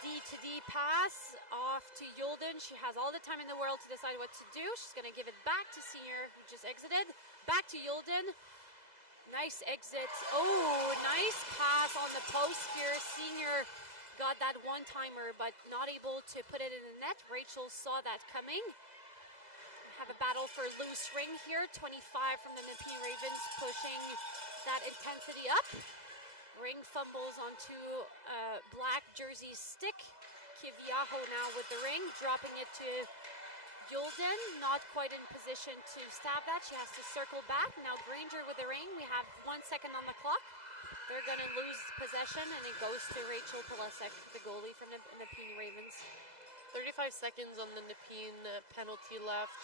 D to D pass off to Yulden. She has all the time in the world to decide what to do. She's going to give it back to Senior, who just exited. Back to Yulden. Nice exit. Oh, nice pass on the post here. Senior got that one-timer, but not able to put it in the net. Rachel saw that coming. Have a battle for loose ring here. 25 from the Nepean Ravens pushing that intensity up. Ring fumbles onto black jersey stick. Kiviaho now with the ring, dropping it to Yulden. Not quite in position to stab that. She has to circle back. Now Granger with the ring. We have 1 second on the clock. they're going to lose possession, and it goes to Rachel Pilasek, the goalie from the Nepean Ravens. 35 seconds on the Nepean penalty left.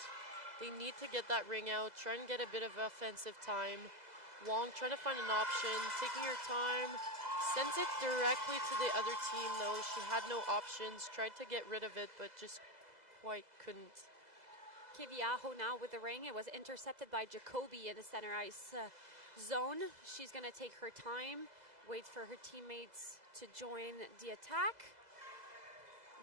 They need to get that ring out, try and get a bit of offensive time. Wong trying to find an option, taking her time, sends it directly to the other team though. She had no options, tried to get rid of it, but just quite couldn't. Kiviaho now with the ring. It was intercepted by Jacoby in the center ice zone. She's going to take her time, wait for her teammates to join the attack.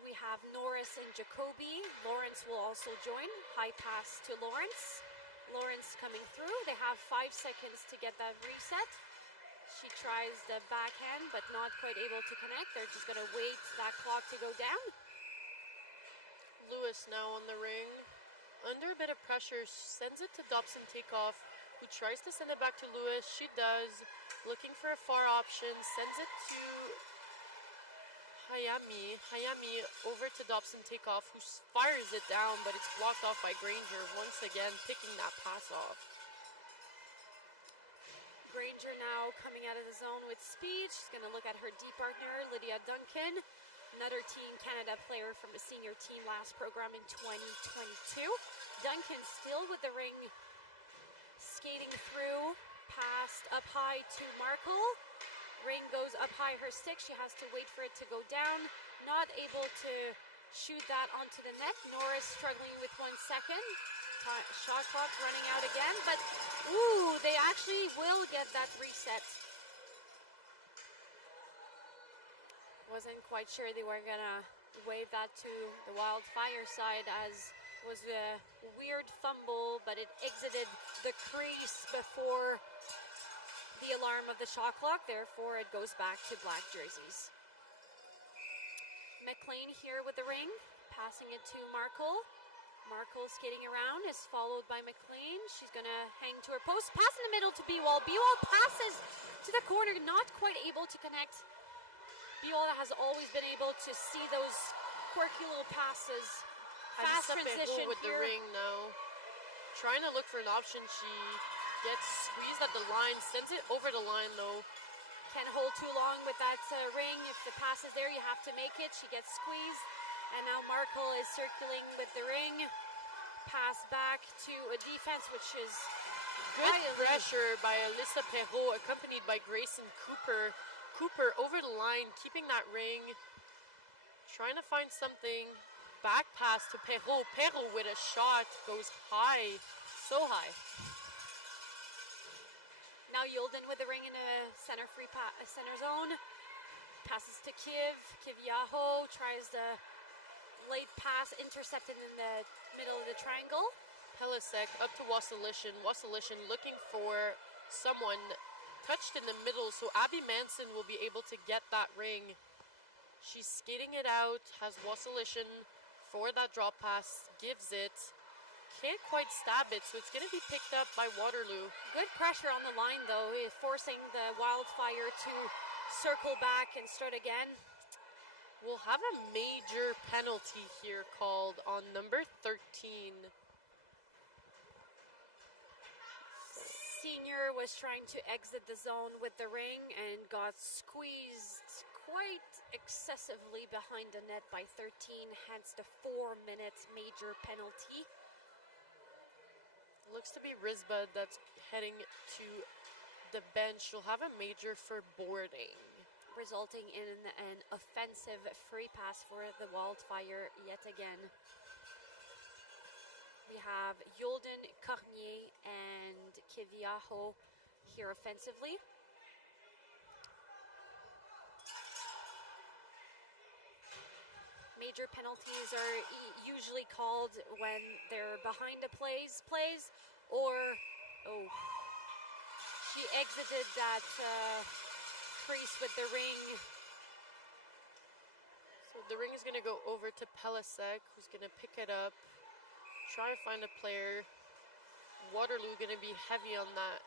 We have Norris and Jacoby. Lawrence will also join. High pass to Lawrence. Lawrence coming through. They have 5 seconds to get that reset. She tries the backhand, but not quite able to connect. They're just going to wait that clock to go down. Lewis now on the ring. Under a bit of pressure, sends it to Dobson Takeoff, who tries to send it back to Lewis. She does. Looking for a far option. Sends it to Hayami. Hayami over to Dobson Takeoff, who fires it down, but it's blocked off by Granger. Once again, picking that pass off. Granger now coming out of the zone with speed. She's going to look at her D partner, Lydia Duncan. Another Team Canada player from the senior team last program in 2022. Duncan still with the ring, skating through, passed up high to Markle. Ring goes up high her stick. She has to wait for it to go down. Not able to shoot that onto the net. Norris struggling with 1 second. Shot clock running out again, but ooh, they actually will get that reset. Wasn't quite sure they were gonna wave that to the Wildfire side, as was a weird fumble, but it exited the crease before the alarm of the shot clock. Therefore, it goes back to black jerseys. McLean here with the ring, passing it to Markle. Markle skating around, is followed by McLean. She's gonna hang to her post. Pass in the middle to Bewall. Bewall passes to the corner, not quite able to connect. Bewall has always been able to see those quirky little passes. Fast transition with here. the ring now. Trying to look for an option. She gets squeezed at the line, sends it over the line though. Can't hold too long with that ring. If the pass is there, you have to make it. She gets squeezed. And now Markle is circling with the ring. Pass back to a defense, which is good pressure by Alyssa Perrault, accompanied by Grayson Cooper. Cooper over the line, keeping that ring. Trying to find something. Back pass to Perrault. Perrault with a shot. Goes high. So high. Now Yulden with the ring in the center center zone. Passes to Kiviaho tries the late pass, intercepted in the middle of the triangle. Pelisek up to Wassilition. Wassilition looking for someone touched in the middle, so Abby Manson will be able to get that ring. She's skating it out, has Wassilition for that drop pass, gives it. Can't quite stab it, so it's going to be picked up by Waterloo. Good pressure on the line, though, forcing the Wildfire to circle back and start again. We'll have a major penalty here called on number 13. Senior was trying to exit the zone with the ring and got squeezed quite excessively behind the net by 13, hence the 4-minute major penalty. Looks to be Risbud that's heading to the bench. She'll have a major for boarding, resulting in an offensive free pass for the Wildfire yet again. We have Yulden, Cornier, and Kiviaho here offensively. Major penalties are usually called when they're behind the plays, or, oh, she exited that crease with the ring. So the ring is going to go over to Pelisek, who's going to pick it up. Try to find a player. Waterloo going to be heavy on that.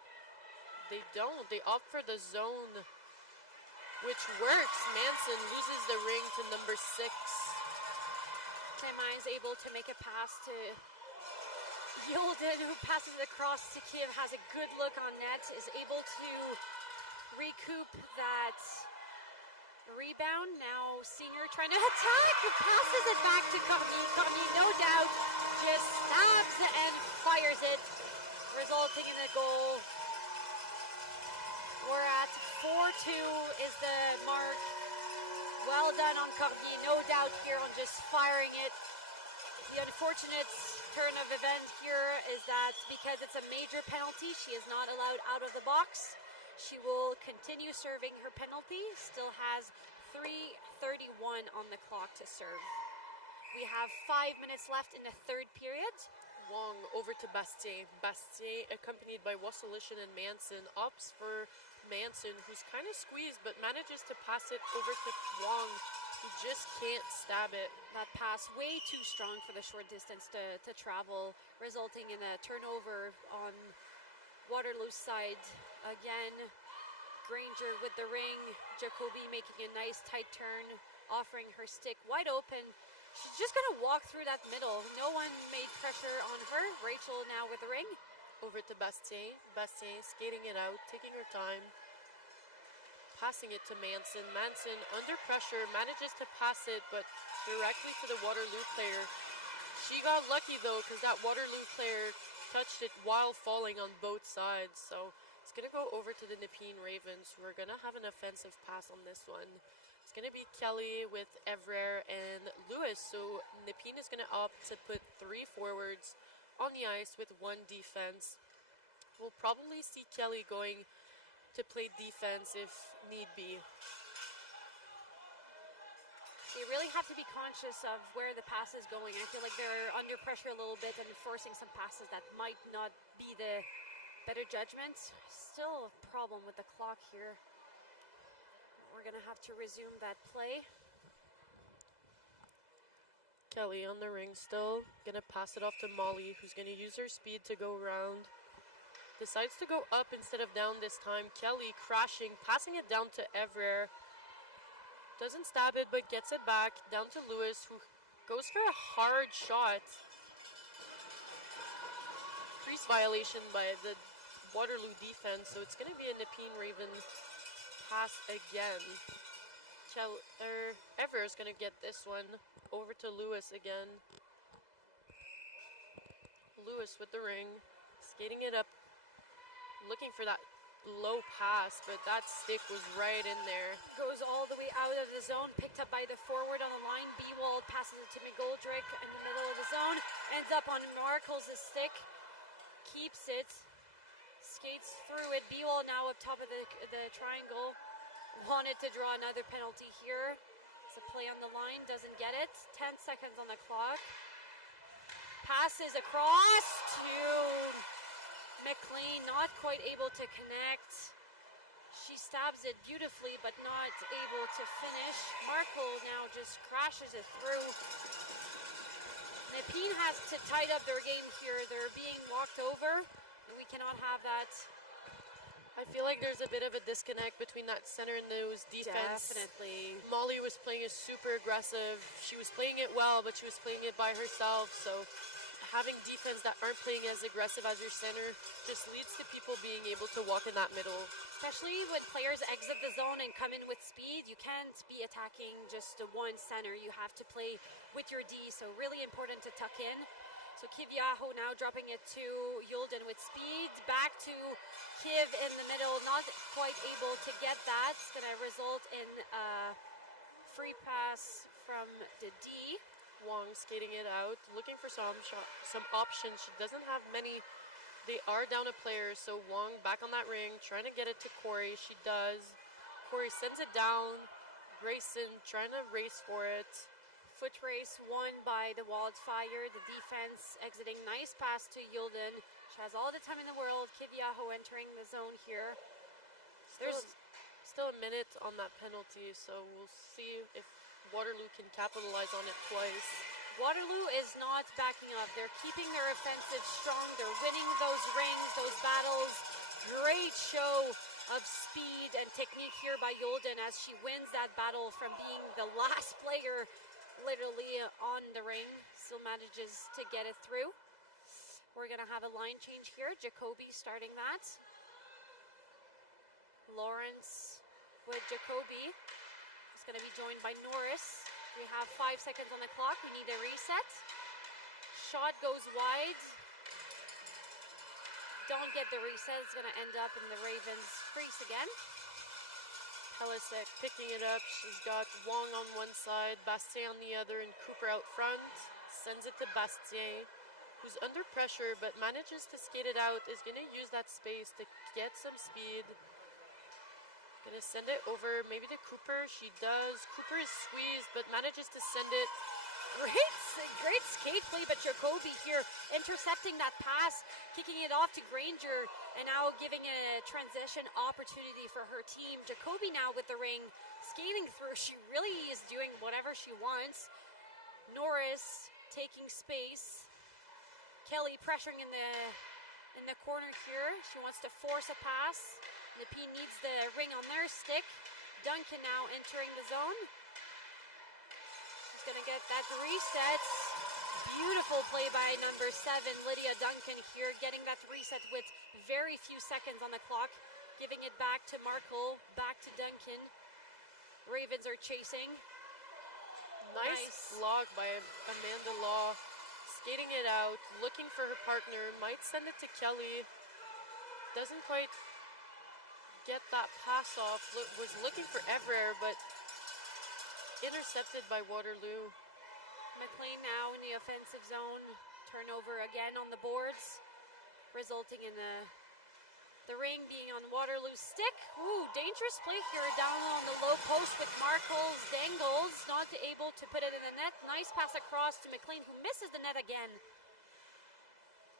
They don't. They opt for the zone, which works. Manson loses the ring to number 6. Tema is able to make a pass to Yulden, who passes it across to Kiev, has a good look on net, is able to recoup that rebound. Now Senior trying to attack, passes it back to Corny. Corny, no doubt, just stabs and fires it, resulting in a goal. We're at 4-2 is the mark. Well done on Corny, no doubt here on just firing it. The unfortunate turn of events here is that because it's a major penalty, she is not allowed out of the box. She will continue serving her penalty, still has 3:31 on the clock to serve. We have 5 minutes left in the third period. Wong over to Bastien. Bastien, accompanied by Wassilition and Manson, opts for Manson, who's kind of squeezed but manages to pass it over to Wong, who just can't stab it. That pass way too strong for the short distance to travel, resulting in a turnover on Waterloo's side. Again, Granger with the ring. Jacoby making a nice tight turn, offering her stick wide open. She's just going to walk through that middle. No one made pressure on her. Rachel now with the ring. Over to Bastien. Bastien skating it out, taking her time. Passing it to Manson. Manson, under pressure, manages to pass it, but directly to the Waterloo player. She got lucky, though, because that Waterloo player touched it while falling on both sides. So it's going to go over to the Nepean Ravens, who are going to have an offensive pass on this one. It's going to be Kelly with Evrer and Lewis. So Nepean is going to opt to put 3 forwards on the ice with 1 defense. We'll probably see Kelly going to play defense if need be. They really have to be conscious of where the pass is going. I feel like they're under pressure a little bit and forcing some passes that might not be the better judgment. Still a problem with the clock here. We're going to have to resume that play. Kelly on the ring still. Going to pass it off to Molly, who's going to use her speed to go around. Decides to go up instead of down this time. Kelly crashing, passing it down to Evrer. Doesn't stab it, but gets it back down to Lewis, who goes for a hard shot. Crease violation by the Waterloo defense, so it's going to be a Nepean Raven pass again. Evrer is going to get this one over to Lewis again. Lewis with the ring, skating it up, looking for that low pass, but that stick was right in there. Goes all the way out of the zone, picked up by the forward on the line. Bewald passes it to McGoldrick in the middle of the zone, ends up on Markles' stick, keeps it, skates through it. Bewald now up top of the triangle, wanted to draw another penalty here. It's a play on the line, doesn't get it. 10 seconds on the clock. Passes across to McLean, not quite able to connect. She stabs it beautifully, but not able to finish. Markle now just crashes it through. Nepean has to tighten up their game here. They're being walked over, and we cannot have that. I feel like there's a bit of a disconnect between that center and nose defense. Definitely. Molly was playing it super aggressive. She was playing it well, but she was playing it by herself. So having defense that aren't playing as aggressive as your center just leads to people being able to walk in that middle. Especially when players exit the zone and come in with speed, you can't be attacking just one center. You have to play with your D, so really important to tuck in. So Kiviaho now dropping it to Yulden with speed. Back to Kiv in the middle, not quite able to get that. It's going to result in a free pass from the D. Wong skating it out, looking for some options. She doesn't have many. They are down a player, so Wong back on that ring, trying to get it to Corey. She does. Corey sends it down. Grayson trying to race for it. Foot race won by the Wildfire. The defense exiting. Nice pass to Yulden. She has all the time in the world. Kiviaho entering the zone here. There's still a minute on that penalty, so we'll see if Waterloo can capitalize on it twice. Waterloo is not backing up. They're keeping their offensive strong. They're winning those rings, those battles. Great show of speed and technique here by Yulden as she wins that battle from being the last player literally on the ring. Still manages to get it through. We're going to have a line change here. Jacoby starting that. Lawrence with Jacoby. He's going to be joined by Norris. We have 5 seconds on the clock. We need a reset. Shot goes wide. Don't get the reset. It's going to end up in the Ravens' crease again. Pelisek picking it up. She's got Wong on one side, Bastien on the other, and Cooper out front. Sends it to Bastien, who's under pressure but manages to skate it out. Is going to use that space to get some speed. Going to send it over maybe to Cooper. She does. Cooper is squeezed but manages to send it. Great skate play, but Jacoby here intercepting that pass, kicking it off to Granger, and now giving it a transition opportunity for her team. Jacoby now with the ring, skating through. She really is doing whatever she wants. Norris taking space. Kelly pressuring in the corner here. She wants to force a pass. Nepean needs the ring on their stick. Duncan now entering the zone. Gonna get that reset. Beautiful play by number 7, Lydia Duncan here, getting that reset with very few seconds on the clock, giving it back to Markle, back to Duncan. Ravens are chasing. Nice block by Amanda Law, skating it out, looking for her partner, might send it to Kelly. Doesn't quite get that pass off, was looking for Evrer, but intercepted by Waterloo. McLean now in the offensive zone. Turnover again on the boards, resulting in the ring being on Waterloo's stick. Ooh, dangerous play here down on the low post with Markle's dangles, not able to put it in the net. Nice pass across to McLean, who misses the net again.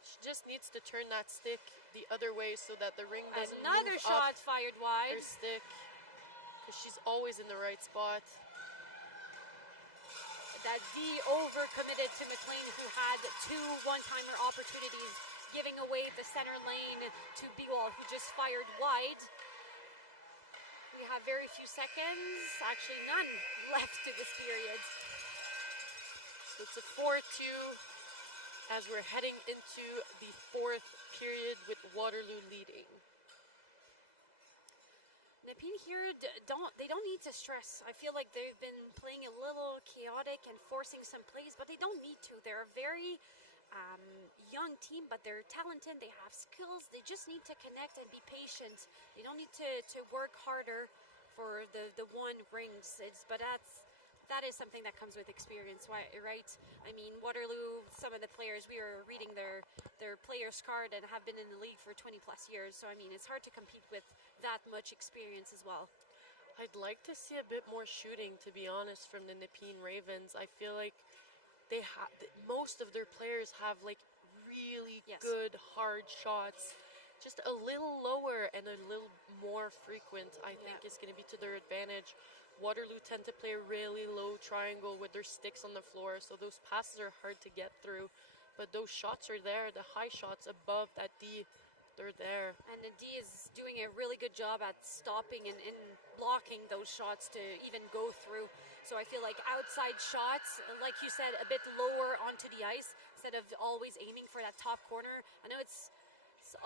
She just needs to turn that stick the other way so that the ring doesn't Another move shot up fired wide. her stick, because she's always in the right spot. That D over-committed to McLean, who had 2 one-timer opportunities, giving away the center lane to Bewall, who just fired wide. We have very few seconds, actually none, left to this period. So it's a 4-2 as we're heading into the 4th period with Waterloo leading. Nepean here, they don't need to stress. I feel like they've been playing a little chaotic and forcing some plays, but they don't need to. They're a very young team, but they're talented. They have skills. They just need to connect and be patient. They don't need to work harder for the one rings. But that is something that comes with experience, right? I mean, Waterloo, some of the players, we are reading their players card and have been in the league for 20 plus years. So, I mean, it's hard to compete with that much experience as well. I'd like to see a bit more shooting, to be honest, from the Nepean Ravens. I feel like most of their players have like really good hard shots. Just a little lower and a little more frequent, I think, is going to be to their advantage. Waterloo tend to play a really low triangle with their sticks on the floor, so those passes are hard to get through. But those shots are there, the high shots above that D, they're there. And the D is doing a really good job at stopping and blocking those shots to even go through. So I feel like outside shots, like you said, a bit lower onto the ice instead of always aiming for that top corner. I know it's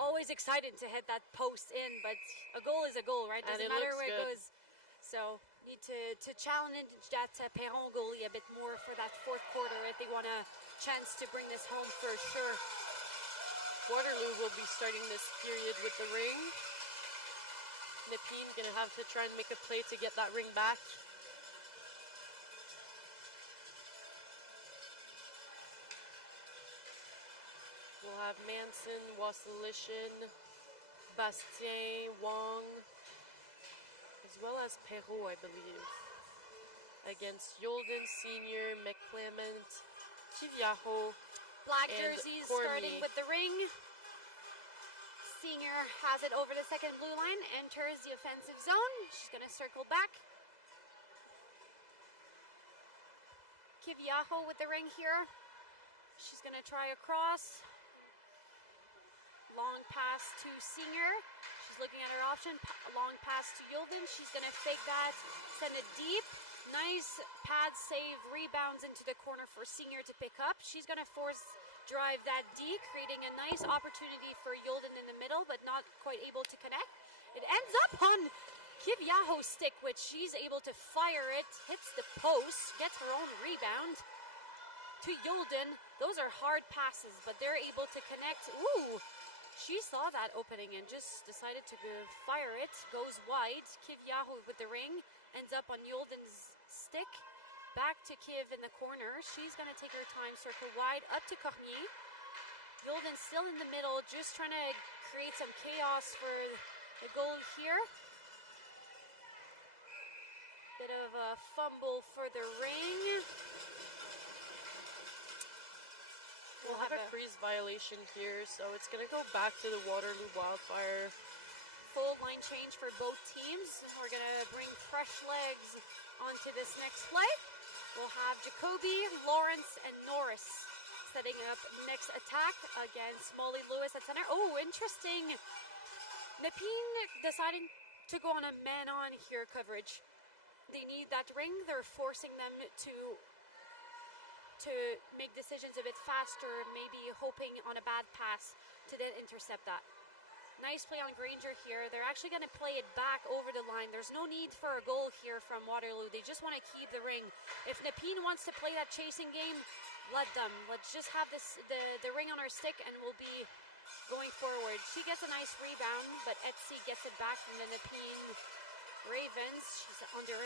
always exciting to hit that post in, but a goal is a goal, right? Doesn't matter where it goes. So need to challenge that Perron goalie a bit more for that 4th quarter if they want a chance to bring this home for sure. Waterloo will be starting this period with the ring. Nepean gonna have to try and make a play to get that ring back. We'll have Manson, Wassilition, Bastien, Wong, as well as Perrault, I believe, against Yolden Senior, McClement, Kiviaho, Black and jerseys Cormier. starting with the ring. Senior has it over the second blue line, enters the offensive zone. She's going to circle back. Kiviaho with the ring here. She's going to try across. Long pass to Senior. She's looking at her option. Long pass to Yolden. She's going to fake that, send it deep. Nice pad save, rebounds into the corner for Senior to pick up. She's going to force drive that D, creating a nice opportunity for Yolden in the middle, but not quite able to connect. It ends up on Kiviaho's stick, which she's able to fire it, hits the post, gets her own rebound to Yolden. Those are hard passes, but they're able to connect. Ooh, she saw that opening and just decided to fire it. Goes wide. Kiviaho with the ring, ends up on Yolden's stick. Back to Kiv in the corner. She's going to take her time, circle wide, up to Cormier. Yolden still in the middle, just trying to create some chaos for the goal here. Bit of a fumble for the ring. We'll have a freeze violation here, so it's going to go back to the Waterloo Wildfire. Full line change for both teams. We're going to bring fresh legs onto this next play. We'll have Jacoby, Lawrence, and Norris setting up next attack against Molly Lewis at center. Oh, interesting. Nepean deciding to go on a man-on here coverage. They need that ring. They're forcing them to make decisions a bit faster, maybe hoping on a bad pass to then intercept that. Nice play on Granger here. They're actually going to play it back over the line. There's no need for a goal here from Waterloo. They just want to keep the ring. If Nepean wants to play that chasing game, let them. Let's just have the ring on our stick and we'll be going forward. She gets a nice rebound, but Etsy gets it back from the Nepean Ravens. She's under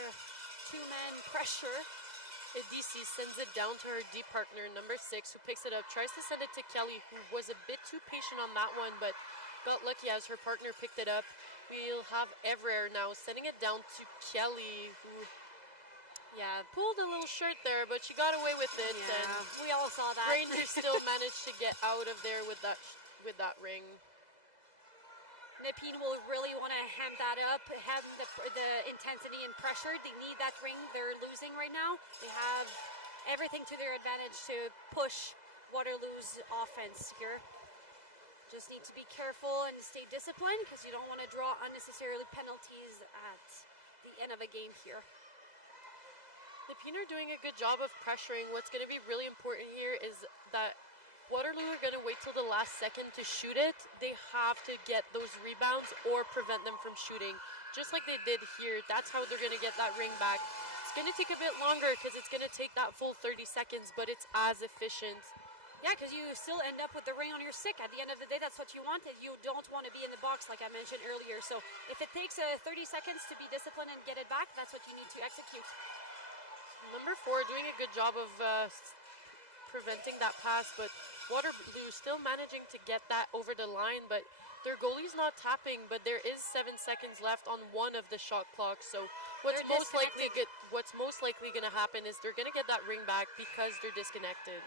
two-man pressure. DC sends it down to her D partner, number 6, who picks it up, tries to send it to Kelly, who was a bit too patient on that one, but got lucky as her partner picked it up. We'll have Everer now sending it down to Kelly, who, pulled a little shirt there, but she got away with it. Yeah, and we all saw that. Ranger still managed to get out of there with that ring. Nepean will really want to hem that up, have the intensity and pressure. They need that ring. They're losing right now. They have everything to their advantage to push Waterloo's offense here. Just need to be careful and stay disciplined because you don't want to draw unnecessarily penalties at the end of a game here. Nepean are doing a good job of pressuring. What's going to be really important here is that Waterloo are going to wait till the last second to shoot it. They have to get those rebounds or prevent them from shooting, just like they did here. That's how they're going to get that ring back. It's going to take a bit longer because it's going to take that full 30 seconds, but it's as efficient. Yeah, because you still end up with the ring on your stick. At the end of the day, that's what you wanted. You don't want to be in the box, like I mentioned earlier. So if it takes 30 seconds to be disciplined and get it back, that's what you need to execute. Number 4 doing a good job of preventing that pass, but Waterloo still managing to get that over the line, but their goalie's not tapping, but there is 7 seconds left on one of the shot clocks. So what's most likely going to happen is they're going to get that ring back because they're disconnected.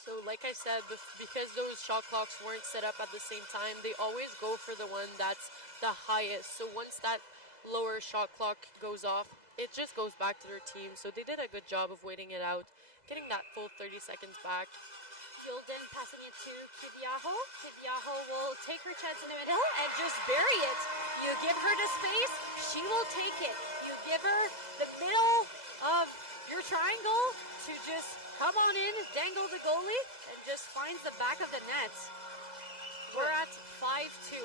So like I said, because those shot clocks weren't set up at the same time, they always go for the one that's the highest. So once that lower shot clock goes off, it just goes back to their team. So they did a good job of waiting it out, getting that full 30 seconds back. Yolden passing it to Kiviaho. Kiviaho will take her chance in the middle and just bury it. You give her the space, she will take it. You give her the middle of your triangle to just come on in, dangle the goalie, and just finds the back of the net. We're at 5-2.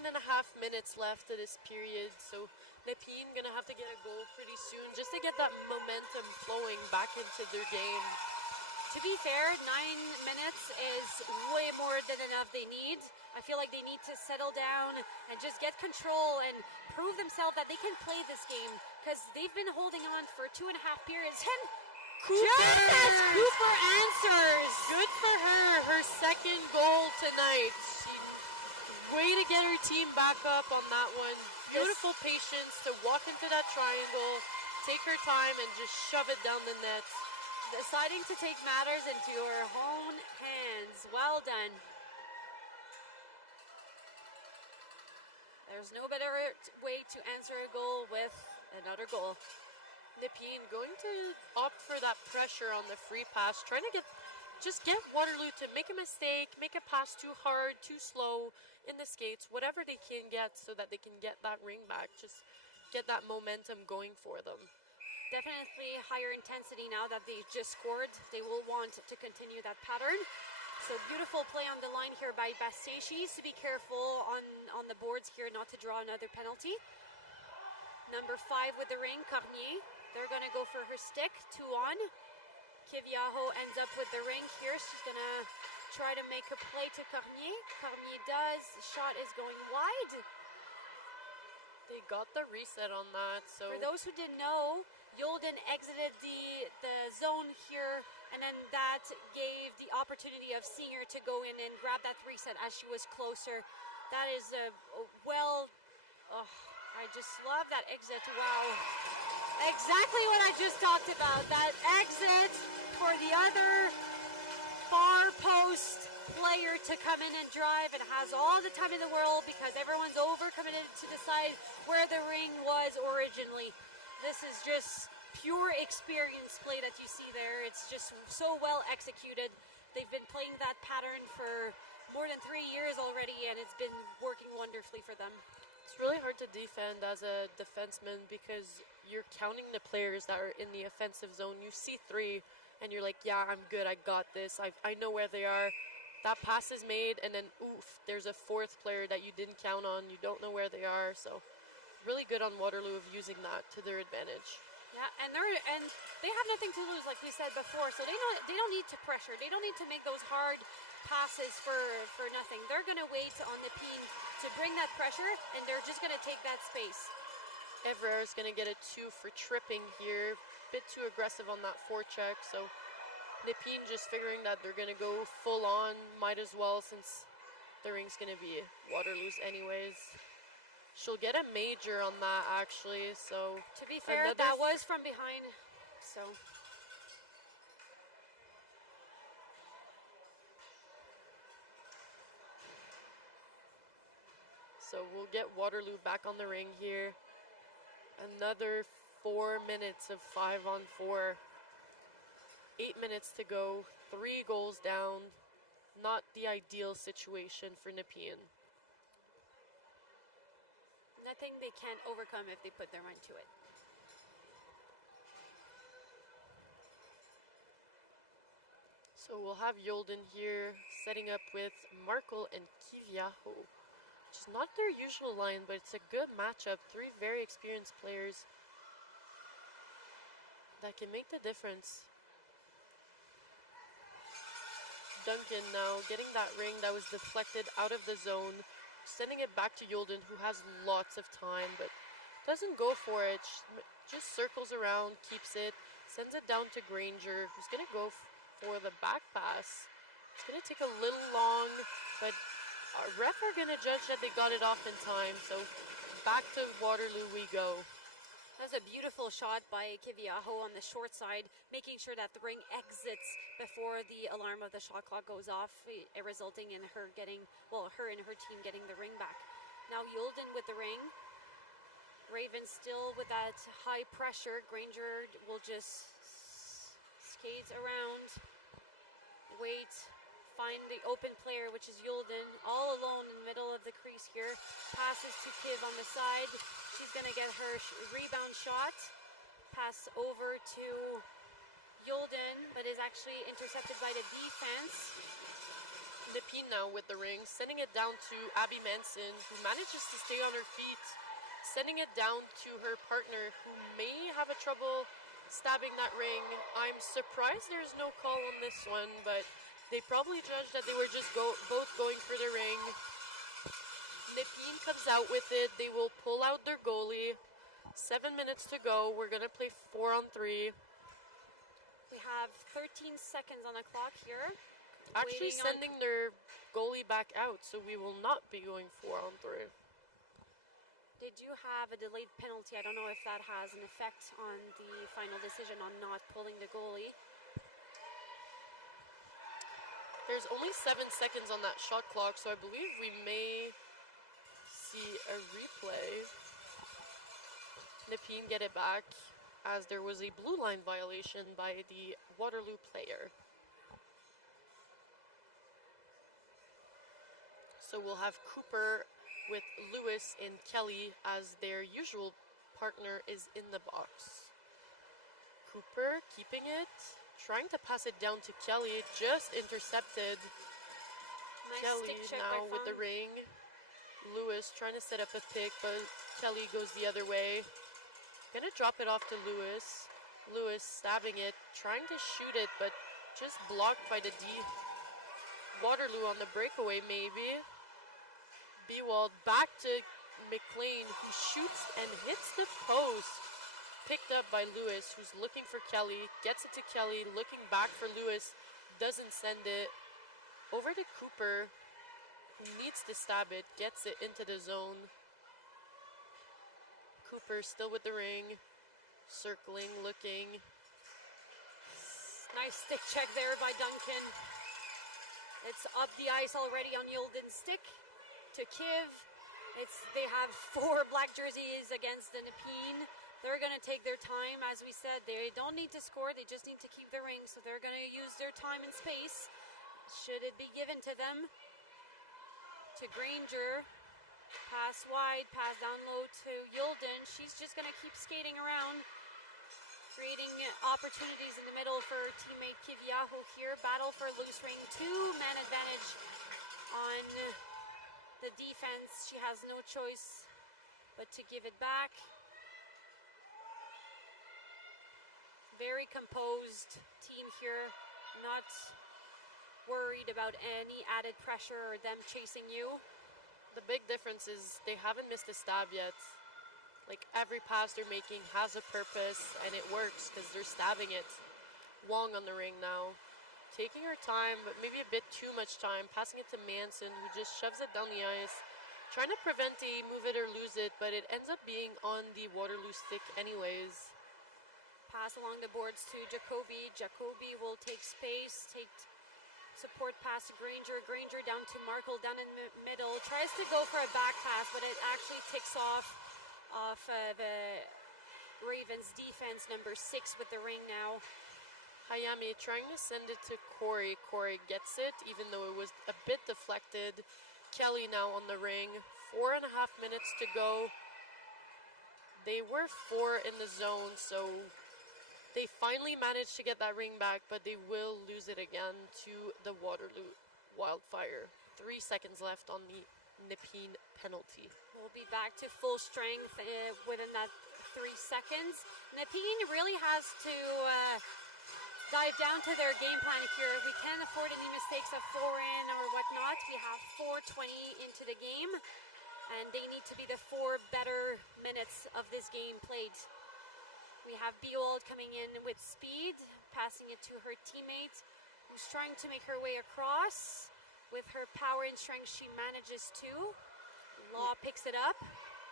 9.5 minutes left of this period, so Nepean gonna have to get a goal pretty soon just to get that momentum flowing back into their game. To be fair, 9 minutes is way more than enough they need. I feel like they need to settle down and just get control and prove themselves that they can play this game because they've been holding on for 2.5 periods. And just as Cooper answers. Good for her. Her second goal tonight. Way to get her team back up on that one. Beautiful patience to walk into that triangle, take her time, and just shove it down the net. Deciding to take matters into her own hands. Well done. There's no better way to answer a goal with another goal. Nepean going to opt for that pressure on the free pass, trying to get Waterloo to make a mistake, make a pass too hard, too slow in the skates, whatever they can get so that they can get that ring back, just get that momentum going for them. definitely higher intensity now that they just scored. They will want to continue that pattern. So beautiful play on the line here by Bastien. She needs to be careful on the boards here not to draw another penalty. Number 5 with the ring, Carnier. They're going to go for her stick, 2 on. Kiviaho ends up with the ring here. She's going to try to make a play to Carnier. Carnier does. Shot is going wide. They got the reset on that. So for those who didn't know, Yolden exited the zone here, and then that gave the opportunity of Singer to go in and grab that reset as she was closer. That is I just love that exit. Wow. Exactly what I just talked about. That exit for the other far post player to come in and drive, and has all the time in the world because everyone's overcommitted to decide where the ring was originally. This is just pure experience play that you see there. It's just so well executed. They've been playing that pattern for more than 3 years already, and it's been working wonderfully for them. It's really hard to defend as a defenseman because you're counting the players that are in the offensive zone. You see 3 and you're like, yeah, I'm good, I got this, I know where they are. That pass is made, and then oof, there's a 4th player that you didn't count on. You don't know where they are, so really good on Waterloo of using that to their advantage. Yeah, and they have nothing to lose, like we said before, so they don't need to pressure. They don't need to make those hard passes for nothing. They're going to wait on Nepean to bring that pressure, and they're just going to take that space. Evrard is going to get a 2 for tripping here. Bit too aggressive on that forecheck, so Nepean just figuring that they're going to go full on, might as well since the ring's going to be Waterloo's anyways. She'll get a major on that actually, so. To be fair, that was from behind, so. So we'll get Waterloo back on the ring here. Another 4 minutes of 5-on-4. 8 minutes to go, 3 goals down. Not the ideal situation for Nepean. Nothing they can't overcome if they put their mind to it. So we'll have Yolden here setting up with Markle and Kiviaho, which is not their usual line, but it's a good matchup. 3 very experienced players that can make the difference. Duncan now getting that ring that was deflected out of the zone, sending it back to Yolden, who has lots of time, but doesn't go for it. Just circles around, keeps it, sends it down to Granger, who's going to go for the back pass. It's going to take a little long, but ref are going to judge that they got it off in time, so back to Waterloo we go. That was a beautiful shot by Kiviaho on the short side, making sure that the ring exits before the alarm of the shot clock goes off, resulting in her getting, well, her and her team getting the ring back. Now Yolden with the ring. Raven still with that high pressure. Granger will just skate around, wait, find the open player, which is Yolden, all alone in the middle of the crease here. Passes to Kiv on the side. She's going to get her rebound shot. Pass over to Yolden, but is actually intercepted by the defense. Nepean now with the ring, sending it down to Abby Manson, who manages to stay on her feet, sending it down to her partner, who may have a trouble stabbing that ring. I'm surprised there's no call on this one, but they probably judged that they were just both going for the ring. Nepean comes out with it. They will pull out their goalie. 7 minutes to go. We're going to play 4-on-3. We have 13 seconds on the clock here. Actually sending their goalie back out, so we will not be going 4-on-3. They do have a delayed penalty. I don't know if that has an effect on the final decision on not pulling the goalie. There's only 7 seconds on that shot clock, so I believe we may see a replay. Nepean get it back, as there was a blue line violation by the Waterloo player. So we'll have Cooper with Lewis and Kelly as their usual partner is in the box. Cooper keeping it, trying to pass it down to Kelly, just intercepted. Nice Kelly stick check now by with the Fong. ring. Lewis trying to set up a pick, but Kelly goes the other way. Gonna drop it off to Lewis. Lewis stabbing it, trying to shoot it, but just blocked by the D. Waterloo on the breakaway, maybe. Bewald back to McLean, who shoots and hits the post. Picked up by Lewis, who's looking for Kelly. Gets it to Kelly, looking back for Lewis. Doesn't send it. Over to Cooper, who needs to stab it. Gets it into the zone. Cooper still with the ring. Circling, looking. Nice stick check there by Duncan. It's up the ice already on Yilden's stick to Kiv. They have 4 black jerseys against the Nepean. They're going to take their time. As we said, they don't need to score. They just need to keep the ring. So they're going to use their time and space. Should it be given to them. To Granger. Pass wide, pass down low to Yilden. She's just going to keep skating around. Creating opportunities in the middle for teammate Kiviaho here. Battle for loose ring. 2-man advantage on the defense. She has no choice but to give it back. Very composed team here. Not worried about any added pressure or them chasing you. The big difference is they haven't missed a stab yet. Like, every pass they're making has a purpose, and it works because they're stabbing it. Wong on the ring now. Taking her time, but maybe a bit too much time. Passing it to Manson, who just shoves it down the ice. Trying to prevent a move it or lose it, but it ends up being on the Waterloo stick anyways. Pass along the boards to Jacoby. Jacoby will take space, take support pass to Granger. Granger down to Markle, down in the middle. Tries to go for a back pass, but it actually ticks off the Ravens defense, number 6 with the ring now. Hayami trying to send it to Corey. Corey gets it, even though it was a bit deflected. Kelly now on the ring. 4.5 minutes to go. They were 4 in the zone, so they finally managed to get that ring back, but they will lose it again to the Waterloo Wildfire. 3 seconds left on the Nepean penalty. We'll be back to full strength within that 3 seconds. Nepean really has to dive down to their game plan here. We can't afford any mistakes of 4 in or whatnot. We have 4:20 into the game, and they need to be the 4 better minutes of this game played. We have Bewald coming in with speed, passing it to her teammate, who's trying to make her way across. With her power and strength, she manages to. Law picks it up.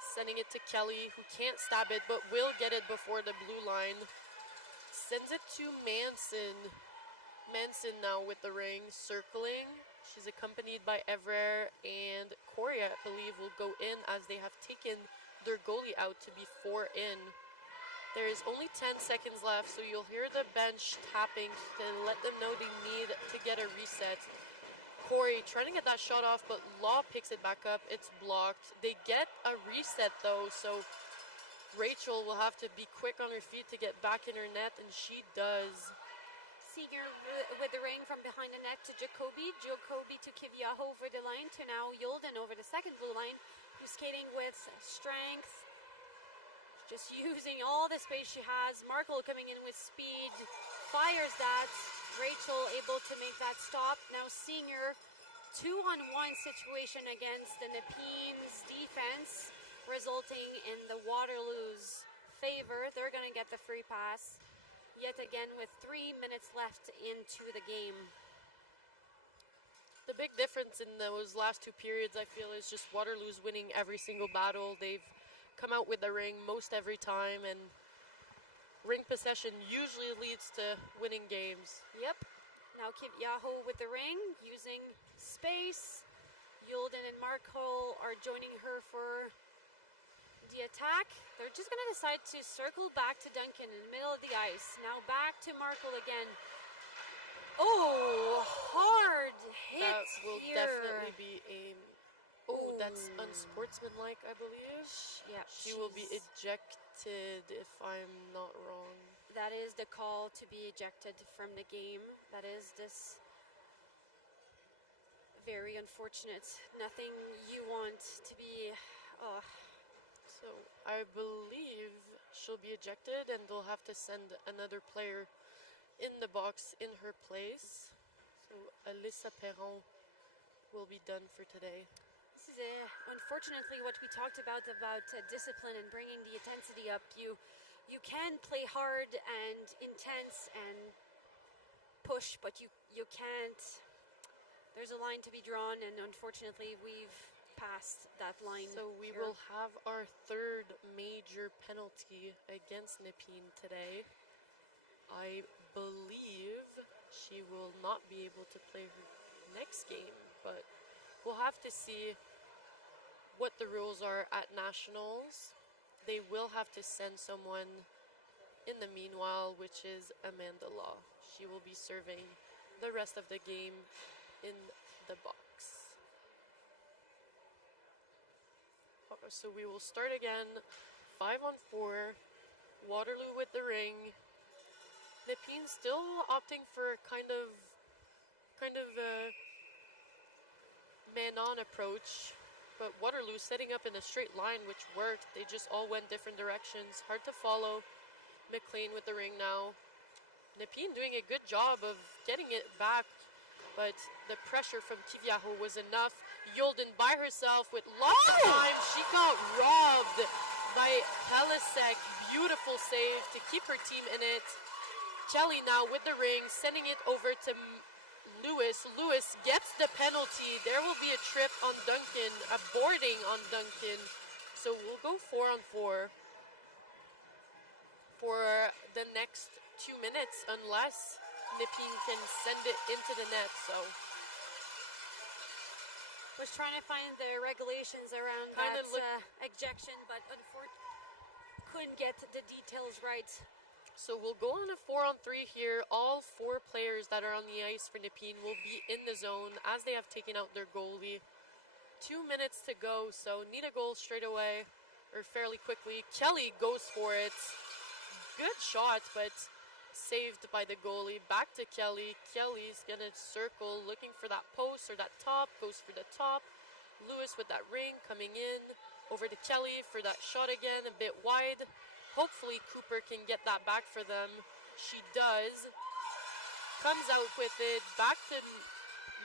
Sending it to Kelly, who can't stab it, but will get it before the blue line. Sends it to Manson. Manson now with the ring, circling. She's accompanied by Evrer and Corey, I believe, will go in as they have taken their goalie out to be 4 in. There is only 10 seconds left, so you'll hear the bench tapping to let them know they need to get a reset. Corey trying to get that shot off, but Law picks it back up. It's blocked. They get a reset, though, so Rachel will have to be quick on her feet to get back in her net, and she does. Seeger with the ring from behind the net to Jacoby. Jacoby to Kiviaho over the line to now Yilden over the second blue line, who's skating with strength. Just using all the space she has. Markle coming in with speed. Fires that. Rachel able to make that stop. Now Senior 2-on-1 situation against the Nepean's defense, resulting in the Waterloo's favor. They're going to get the free pass. Yet again with 3 minutes left into the game. The big difference in those last 2 periods, I feel, is just Waterloo's winning every single battle. They've come out with the ring most every time, and ring possession usually leads to winning games. Yep. Now Kiviaho with the ring, using space. Yilden and Marco are joining her for the attack. They're just going to decide to circle back to Duncan in the middle of the ice. Now back to Marco again. Oh, hard hit That will here. definitely be a... Oh, that's unsportsmanlike, I believe. Yeah, She will be ejected if I'm not wrong. that is the call to be ejected from the game. That is this very unfortunate. Nothing you want to be. So I believe she'll be ejected, and they'll have to send another player in the box in her place. So Alyssa Perron will be done for today. This is unfortunately what we talked about discipline and bringing the intensity up. You can play hard and intense and push, but you can't. There's a line to be drawn, and unfortunately we've passed that line. So we will have our third major penalty against Nepean today. I believe she will not be able to play her next game, but we'll have to see what the rules are at Nationals. They will have to send someone in the meanwhile, which is Amanda Law. She will be serving the rest of the game in the box. So we will start again, 5-on-4, Waterloo with the ring. Nepean still opting for kind of a man-on approach, but Waterloo setting up in a straight line, which worked. They just all went different directions. Hard to follow. McLean with the ring now. Nepean doing a good job of getting it back, but the pressure from Kiviaho was enough. Yolden by herself with lots of time. She got robbed by Pelisek. Beautiful save to keep her team in it. Kelly now with the ring, sending it over to Lewis. Lewis gets the penalty. There will be a trip on Duncan, a boarding on Duncan. So we'll go 4-on-4 for the next 2 minutes, unless Nepean can send it into the net. So was trying to find the regulations around that ejection, but unfortunately couldn't get the details right. So we'll go on a 4-on-3 here. All 4 players that are on the ice for Nepean will be in the zone as they have taken out their goalie. 2 minutes to go, so need a goal straight away, or fairly quickly. Kelly goes for it. Good shot, but saved by the goalie. Back to Kelly. Kelly's gonna circle, looking for that post or that top. Goes for the top. Lewis with that ring coming in. Over to Kelly for that shot again, a bit wide. Hopefully Cooper can get that back for them. She does. Comes out with it. Back to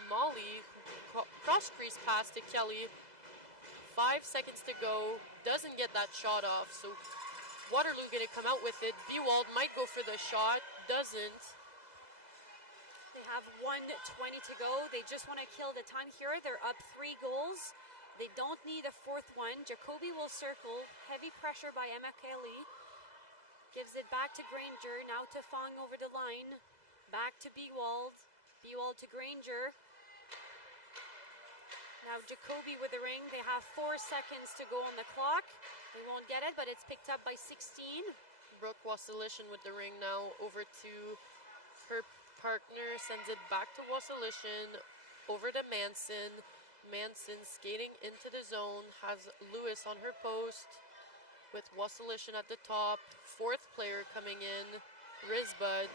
Molly. Cross crease pass to Kelly. 5 seconds to go. Doesn't get that shot off. So Waterloo gonna come out with it. Bewald might go for the shot. Doesn't. They have 1:20 to go. They just want to kill the time here. They're up 3 goals. They don't need a 4th one. Jacoby will circle. Heavy pressure by Emma Kelly. Gives it back to Granger. Now to Fong over the line. Back to Bewald. Bewald to Granger. Now Jacoby with the ring. They have 4 seconds to go on the clock. They won't get it, but it's picked up by 16. Brooke Wassilishin with the ring now over to her partner. Sends it back to Wassilishin. Over to Manson. Manson skating into the zone. Has Lewis on her post with Wassilishin at the top. 4th player coming in. Risbud.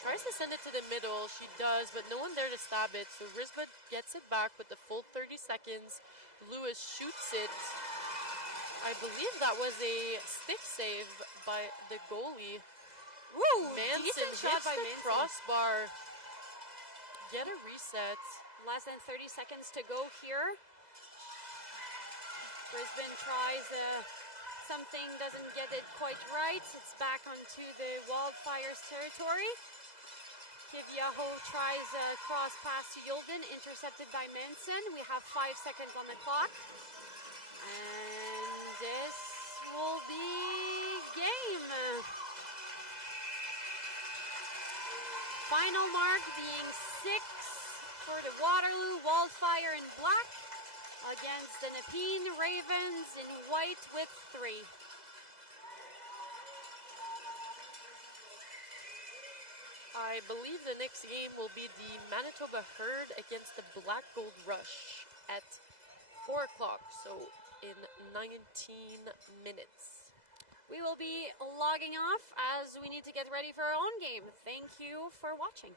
Tries to send it to the middle. She does, but no one there to stab it. So Risbud gets it back with the full 30 seconds. Lewis shoots it. I believe that was a stick save by the goalie. Ooh, Manson hits the crossbar. Get a reset. Less than 30 seconds to go here. Brisbane tries something, doesn't get it quite right. It's back onto the Wildfire's territory. Kiviaho tries a cross pass to Yolden, intercepted by Manson. We have 5 seconds on the clock. And this will be game. Final mark being 6 for the Waterloo Wildfire in black against the Nepean Ravens in white with 3. I believe the next game will be the Manitoba Herd against the Black Gold Rush at 4 o'clock, so in 19 minutes. We will be logging off as we need to get ready for our own game. Thank you for watching.